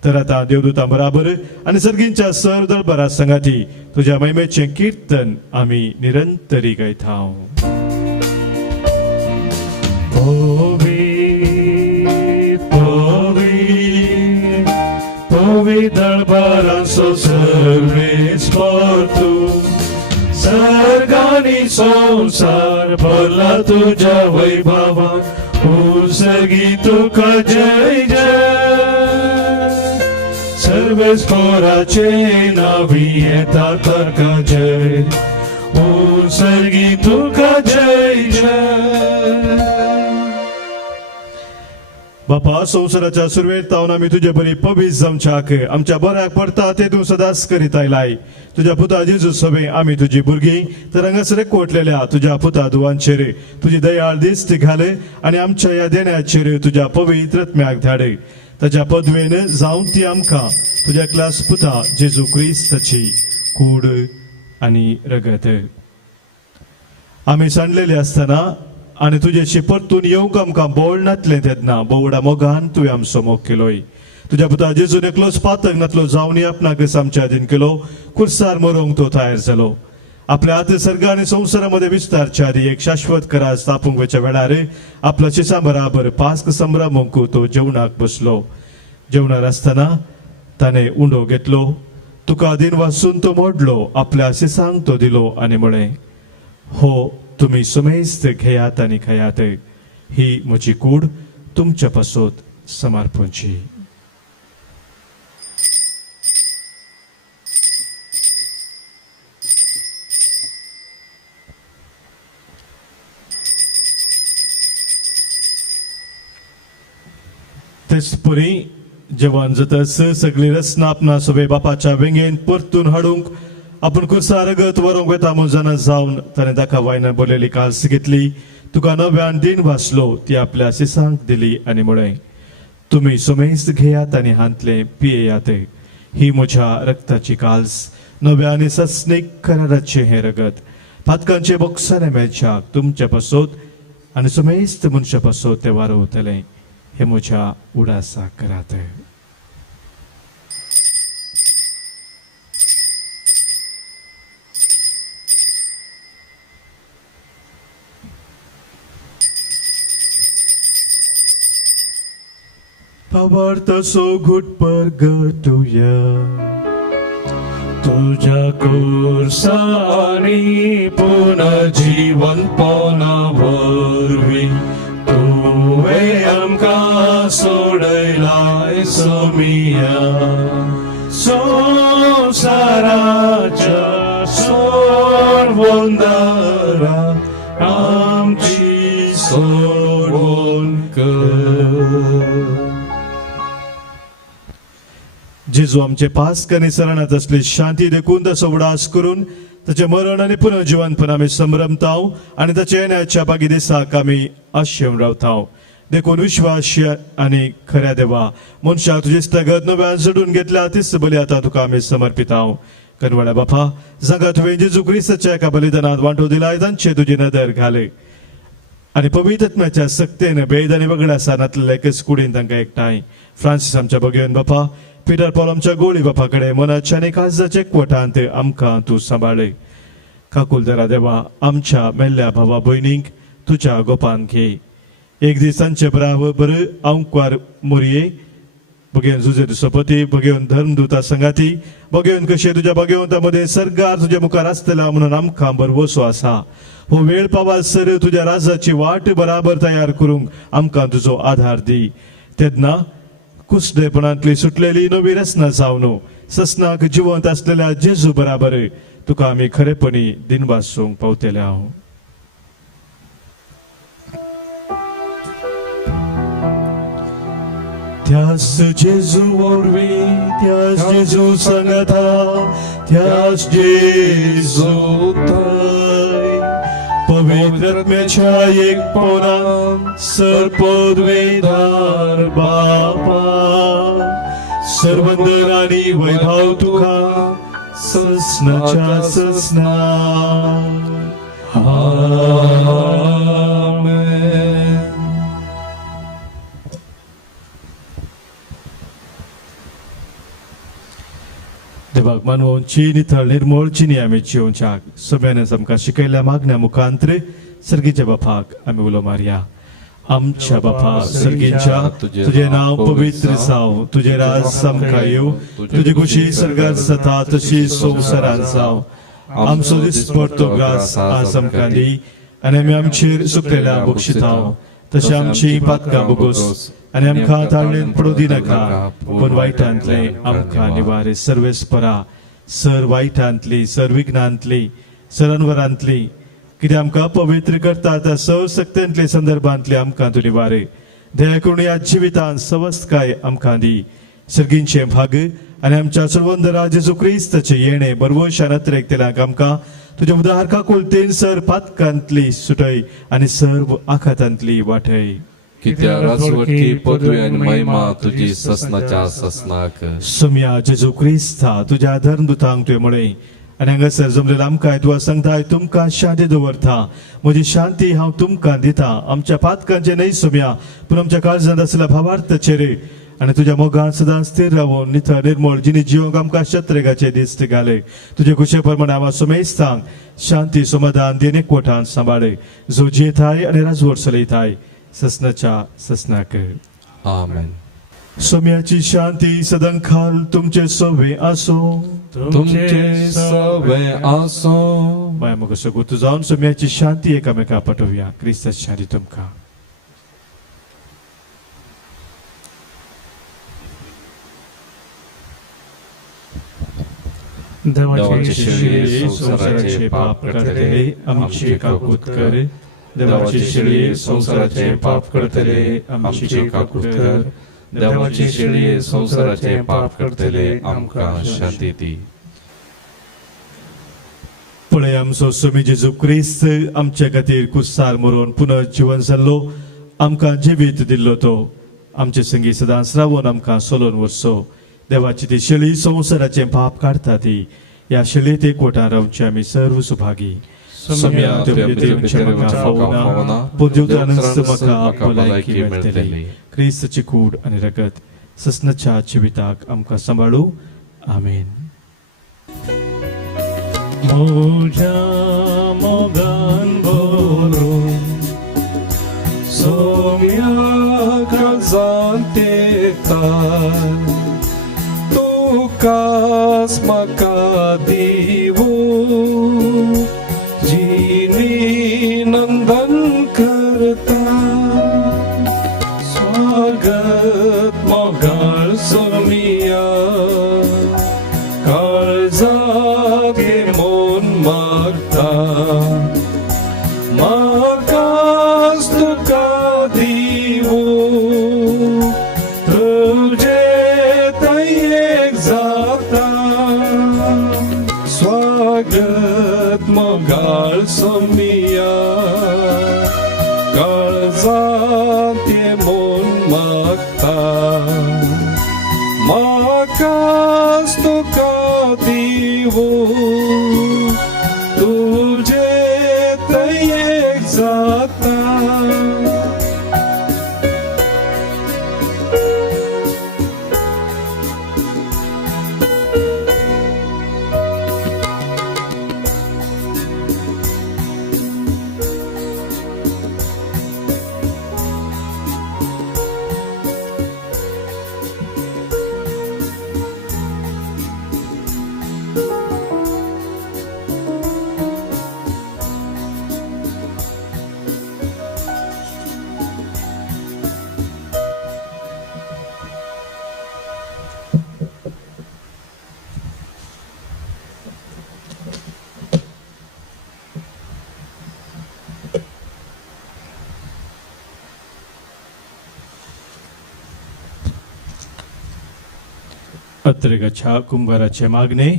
तर आता देवदूतां बराबर आणि सर्गींच्या सर दळबरा संगाती तुझ्या महिमेचें कीर्तन आम्ही निरंतरी गायताव. दळबारांचो सर्वेस तू सर्गानी संसार भरला तुझ्या वैभवा सर्गी तुका जय जय सर्वेस पोराचे नावी येता ताका जय सर्गी तुका जय जय. बापा संवसाराच्या सुरवेर तावन आमी तुजे बरी पवित्र जमच्याक आमच्या बऱ्याक पडटा ते तूं सदांच करीत आयलाय. तुझ्या पुता जेजू सभे आमी तुजी भुरगीं तर हांगासर एकवटलेल्या तुझ्या पुता दुवांचेर तुजी दयाळ दिश्ट घाल आणि आमच्या ह्या देण्याचेर तुझ्या पवित्र आत्म्याक धाड. ताच्या पदवेन जावन ती आमकां तुझ्या क्लास पुता जेजू क्रिस्ताची कूड आणि रगत आमी सांडलेले आसतना आणि तुझ्याशी परतून येवंक आमकां बोळ नातलें तेन्ना बोवडा मोगान तुवें आमचो मोग केलोय. तुझ्या पुता जेजून एकलोच पातक नातलो जावन आपणाक आमच्या आदीन केलो खुर्सार मरोंक तो तयार जालो. आपल्या हात सर्ग आणि संवसारामध्ये विस्तारच्या आदी एक शाश्वत करा स्थापूंक वेच्या वेळार आपल्या शिशा बराबर पास्क संभ्रमूंक तो जेवणाक बसलो. जेवणार आसतना ताणें उंडो घेतलो तुका दिन वाचून तो मोडलो आपल्या शिसांक तो दिलो आणि म्हळें हो तुम्ही समेस्त घेयात आणि खायात ही म्हजी कूड तुमच्या पासोत समर्पणची. तेच परी जेवण जाताच सगळी रचना आपणा सोबे बापाच्या वेंगेन परतून हाडूंक आपण खुर्सार रगत वरोंक वेता मोजाना जावन ताणें ताका वायन बोलेली काल्स घेतली तुका नव्यान दिन वाचलो ती आपल्या शिसांक दिली आणि म्हळें तुम्ही समेस्त घेयात आणि हांतले पियेयात ही म्हज्या रक्ताची काल्स नव्या आणि सस्नीक कराराचे हे रगत पातकांचे बोक्साने मेळच्याक तुमच्या पासोत आणि समेस्त मनशा पासोत ते वारोवतले हे म्हज्या उडासा करात. Pavartaso good pergatuya तुझ्या कोर्सानी पुन्हा जीवन पोनावरवी तुवे आमका सोडलाय सोमिया संसाराच्या सोडवंदारा आमची सोडवण कर. जेजू आमचे पास कनी सरणात असली शांती देखून ताचो उडास करून ताचे मरण आणि पुनर्जीवनपण आमी संभ्रमताव आणि ताचे येण्याच्या बागी दिसाक आमी आशेवन रावताव. देखून विश्वास आणि खऱ्या देवा मनशाक तुजे स्थगत नव्यान जडून घेतल्या तीच बली आता तुका आमी समर्पिताव. कनवळ्या बापा जांका तुवें जेजू क्रिस्ताच्या एका बलिदानात वांटो दिलाय तांचे तुजी नदर घाले आणि पवित्र आत्म्याच्या सक्तेन भेद आणि वगळ्या सानातल्या एकच कुडीन तांकां एकठांय. फ्रांसीस आमच्या भगिवन बापा पीटर पॉल आमच्या गोळी बापाकडे मनाच्या आणि काळजाचे एकवटांत आमकां तूं सांबाळे. काकुलदारा देवा आमच्या मेल्ल्या भावा भयणींक तुझ्या गोपान घे. एक दिसांचे बराबर अंकवार मोरये भगेवन जुजे दुसोपती भगेवन धर्मदूता संगाती भगेवन कशे तुझ्या भगवंतामध्ये सरकार तुझ्या मुखार आसतला म्हणून आमकां बरवसो आसा. हो वेळ पावासर तुझ्या राजाची वाट बराबर तयार करूंक आमकां तुजो आधार दी. तेन्ना कुसडेपणांतली सुटलेली नवी रचना जावन ससनाक जिवंत असलेल्या जेजू बराबर तुका आमी खरेपणी दिन वाचूंक पावतले. त्यास जेजू ओरवी त्यास जेजू संगता त्यास जेजू थंय पवित्रत्म्याच्या एकपणा सरपदवेदार बापा सर्वंदर आणि वैभव तुका ससनाच्या ससना Amen. देवाक मानवची नितळ निर्मळची नियमीची ओंचाक सगळ्यांना आमकां शिकयल्या मागण्या मुखांतरे सर्गीच्या बापाक आमी उलो मारया आमच्या बापा सर्गीच्या तुझे नाव पवित्र जाव तुझे राज आमकां येव तुझी खुशी सर्गात जाता तशी संवसारांत जाव आमचो दिसपडतो ग्रास आज आमकां दी आनी आमी आमचेर सुकलेल्या बक्षिताव तशें आमची पातकां बोगोस आनी आमकां ताळणेन पडूं दिनाका पूण वायटांतले आमकां निवारे सर्वेस्परा सर वायटांतली सर विघ्नांतली सर अनवरांतली कितें आमकां पवित्र करता त्या सवसक्त्यांतले संदर्भांतले आमकां तूं निवारे दया करून ह्या जिवितांत सवस्तकाय आमकां दी सर्गींचे भाग आनी आमच्या सर्वंदरा जेजू क्रिस्ताचे येणे बरवशान अतिरेकतेलाक आमकां तुज्या उदारका कोलतेन सर पातकांतली सुटय आनी सर्व आखातांतली वाटय कित्या राजवटी पदवी आनी महिमा तुजी ससनाच्या ससनाक सोम्या जेजू क्रिस्ता तुज्या धर्मदुतांक तुवें म्हळें आनी हांगासर जमलेला आमकां तुका सांगताय तुमकां शांती दवरता म्हजी शांती हांव तुमकां दिता आमच्या पातकांचे न्हय सोम्या पूण आमच्या काळजांत आसलेल्या भावार्थाचेर आनी तुज्या मोगान सदां स्थिर रावून नितळ निर्मळ जिणी जिवंक आमकां शत्रेगाचे दिश्ट घाले तुजे कुशे प्रमाणे हांव सोमेस्तांक शांती समाधान देन एकवटान सांबाळे जो जेताय आनी राजवट चलयताय ससनाच्या ससनाक आमेन सोम्याची शांती सदांखाल तुमचे सोबे आसो तुमचे सवे आसो माया मोग सगुत जावन सोम्याची शांती एकामेका पाठोवया क्रिस्ताची शांती तुमकां देवाचे शिळे संसाराचे पाप करतले आमची काकूत कर देवाची शिळे संसाराचे पाप करतले आमची काकूत कर देवाची शिळे संसाराचे पाप करतले आमकां शांती दी पळय आमचो सोमी जेजू क्रिस्त आमच्या खातीर कुस्सार मरून पुनर्जीवन जाल्लो आमकां जिवीत दिल्लो तो आमचे संगी सदांच रावून आमकां सोलोन वचो देवाची ती शिळी संसाराचे पाप काडटा ती ह्या शिळेत एकवटान रावचे आमी सर्व सुभागी सोम्या तुझ्या भितर म्हाका फावना पूण जेवतानच म्हाका म्हाका भलायकी मेळटली मेळटली क्रिस्ताची कूड आनी रगत ससनाच्या जिविताक आमकां सांबाळू आमेन मोजा मोगान भरून सोम्या काळजांते तार तुकाच म्हाका दिवू जिनी नंदन करता स्वागत मोगाळ सोमिया काळजात घे मोन मागता म्हाकाच तुका दिवू तुजे तयेक जाता स्वागत मोगाळ सोमिया काळजात घे मोन मागता म्हाकाच तुका दिवू तुजे तयेक जाता अत्र गच्छा कुंभाराचे मागणे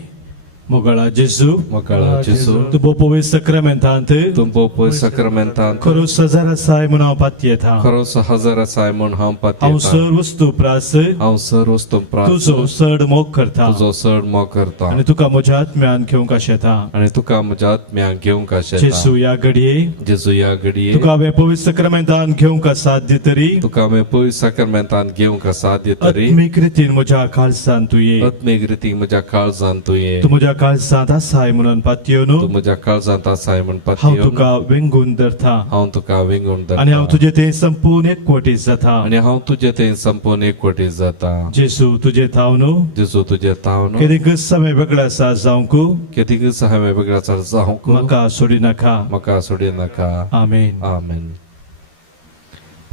मोगळा जेजू Magala Jesu, tu popowe sakramentante tumpo poi sacramentan, koro sazara sai muna patieta Karosa Hazara Simon au Hampati, सर्वस्तु प्रास Au Sarustum तुझो Pras, सड मोग करता Tuzo Sir Mokarta, आणि तुका म्हज्या आत्म्यान घेवंक शेता आणि तुका म्हज्या आत्म्याक घेवंक शेता. जेजू या घडये जेजू या घडये तुका हांवें पवित्र सक्रमेंतान घेवंक साध्य तरी तुका हांवें पळय सॅक्रमेंतान घेवंक साध्य तरी आत्मीक रितीन म्हज्या काळजान तूं ये आत्मीक रितीक म्हज्या काळजांत तूं ये. तूं म्हज्या काळजांत आसाय म्हणून पातयो न्हू तूं म्हज्या काळजांत आसाय म्हण हांव पातयेवन तुका वेंगून धरता हांव तुका विंगून आनी हांव धरता तुजे ते संपूर्ण एकवटीत जाता आनी हांव तुजे थंय संपूर्ण एकवटीत जाता. जेजू तुजे थाव न्हू जेजू तुजे ताव न्हू केदीक समय वेगळा आसा जावंक केदीक हांवें वेगळ्याचार जावंक म्हाका सोडी नाका म्हाका सोडी नाका. आमेन आमेन.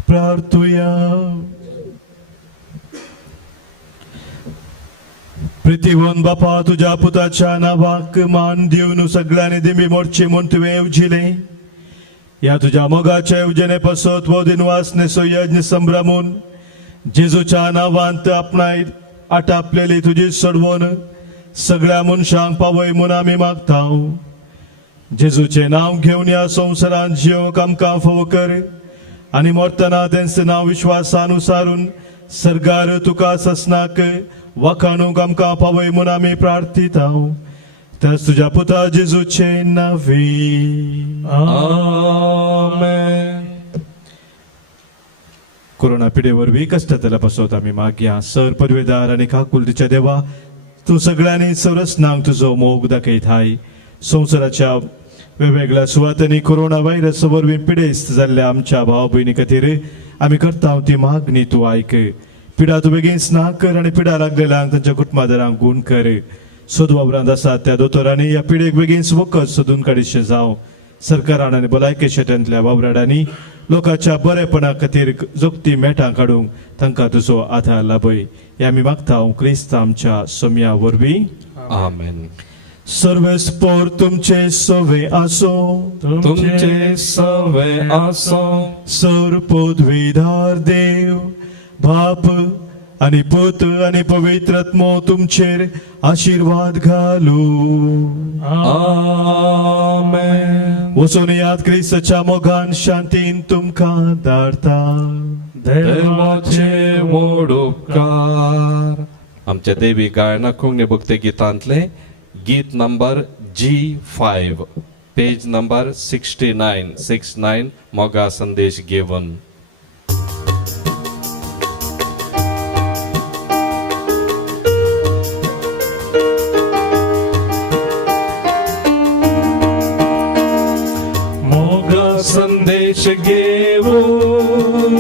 प्रार्थुया प्रितीवन बापा तुझ्या पुताच्या नावाक मान दिवन सगळ्यांनी दिमी मोडची म्हूण तुवें येवजिले या तुझ्या मोगाच्या येवजणे पासत वो दिनवासनेचो यज्ञ संभ्रमून जेजूच्या नावांत आपणाय आटापलेली तुजी सडवण सगळ्या मनशांक पावय म्हूण आमी मागताव. जेजूचे नाव घेवन या संवसारांत जियोक आमकां फावो कर आनी मरतना तेंचे नाव विश्वासानुसारून सर्गार तुका ससनाक वखाणूक आमकां पावय म्हूण आमी प्रार्थिताव. त्याच तुझ्या पुता जेजूचे नावी. आमेन. कोरोना पिडे वरवीं कश्टातल्या पासत आमी मागया सर पदवेदार आनी काकुलतीच्या देवा तूं सगळ्यांनी सरस्नांक तुजो मोग दाखयताय. संवसाराच्या वेगवेगळ्या सुवातांनी कोरोना व्हायरस वरवीं पिडेस्त जाल्ल्या आमच्या भाव भयणी खातीर आमी करता ती मागणी तूं आयक. पिडा तूं बेगीन स्ना कर आनी पिडा लागलेल्यांक तांच्या कुटुंबादारांक गूण कर. सोदवाबरांत आसात त्या दोतोरांनी ह्या पिडेक बेगीन वखद सोदून काडिशें जावं. सरकारान आनी भलायके क्षेत्रांतल्या वावराडांनी लोकांच्या बरेपणा खातीर जोगती मेटां काडूंक तांकां तुजो आधार लाभय हें आमी मागता क्रिस्त आमच्या सोम्या वरवीं. आमेन. सर्वेस्पोर तुमचे सोवे आसो तुमचे सवे आसो सर पदवीधार देव बाप आनी पुत आनी पवित्र आत्मो तुमचेर आशीर्वाद घालू. आमेन. वचून याद क्रिस्ताच्या मोगान शांतीन तुमकां धाडटा. देवाचे व्हड उपकार. आमच्या देवी गायना कोंगणी भक्ती गीतांतले गीत number G5 page number 69 Moga संदेश घेवन. मोगा संदेश घेवन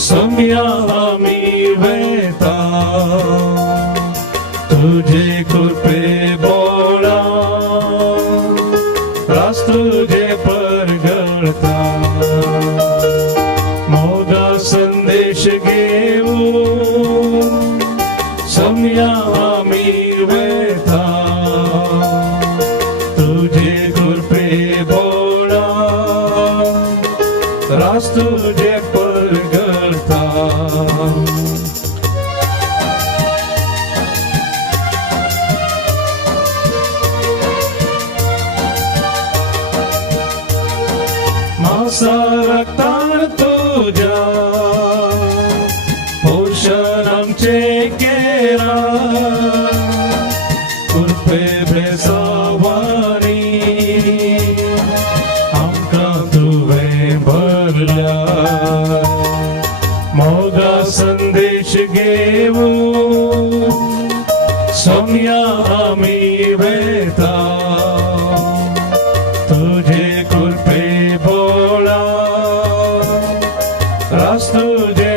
सम्या आमी वेता तुझे कृपे बोळा राष्ट्र तुझे परगळता. मोगा संदेश घेऊन सम्या आमी वेता तुझे कृपे बोळा राष्ट्र तुझे परगळता. रक्तार तुझ्या पोषण आमचे केरा कृपे बेसावानी आमकां तुवें भरल्या. मोगा संदेश घेवन सोम्या आमी वेता तुझे कृपे बोळा राष्ट्र तुझे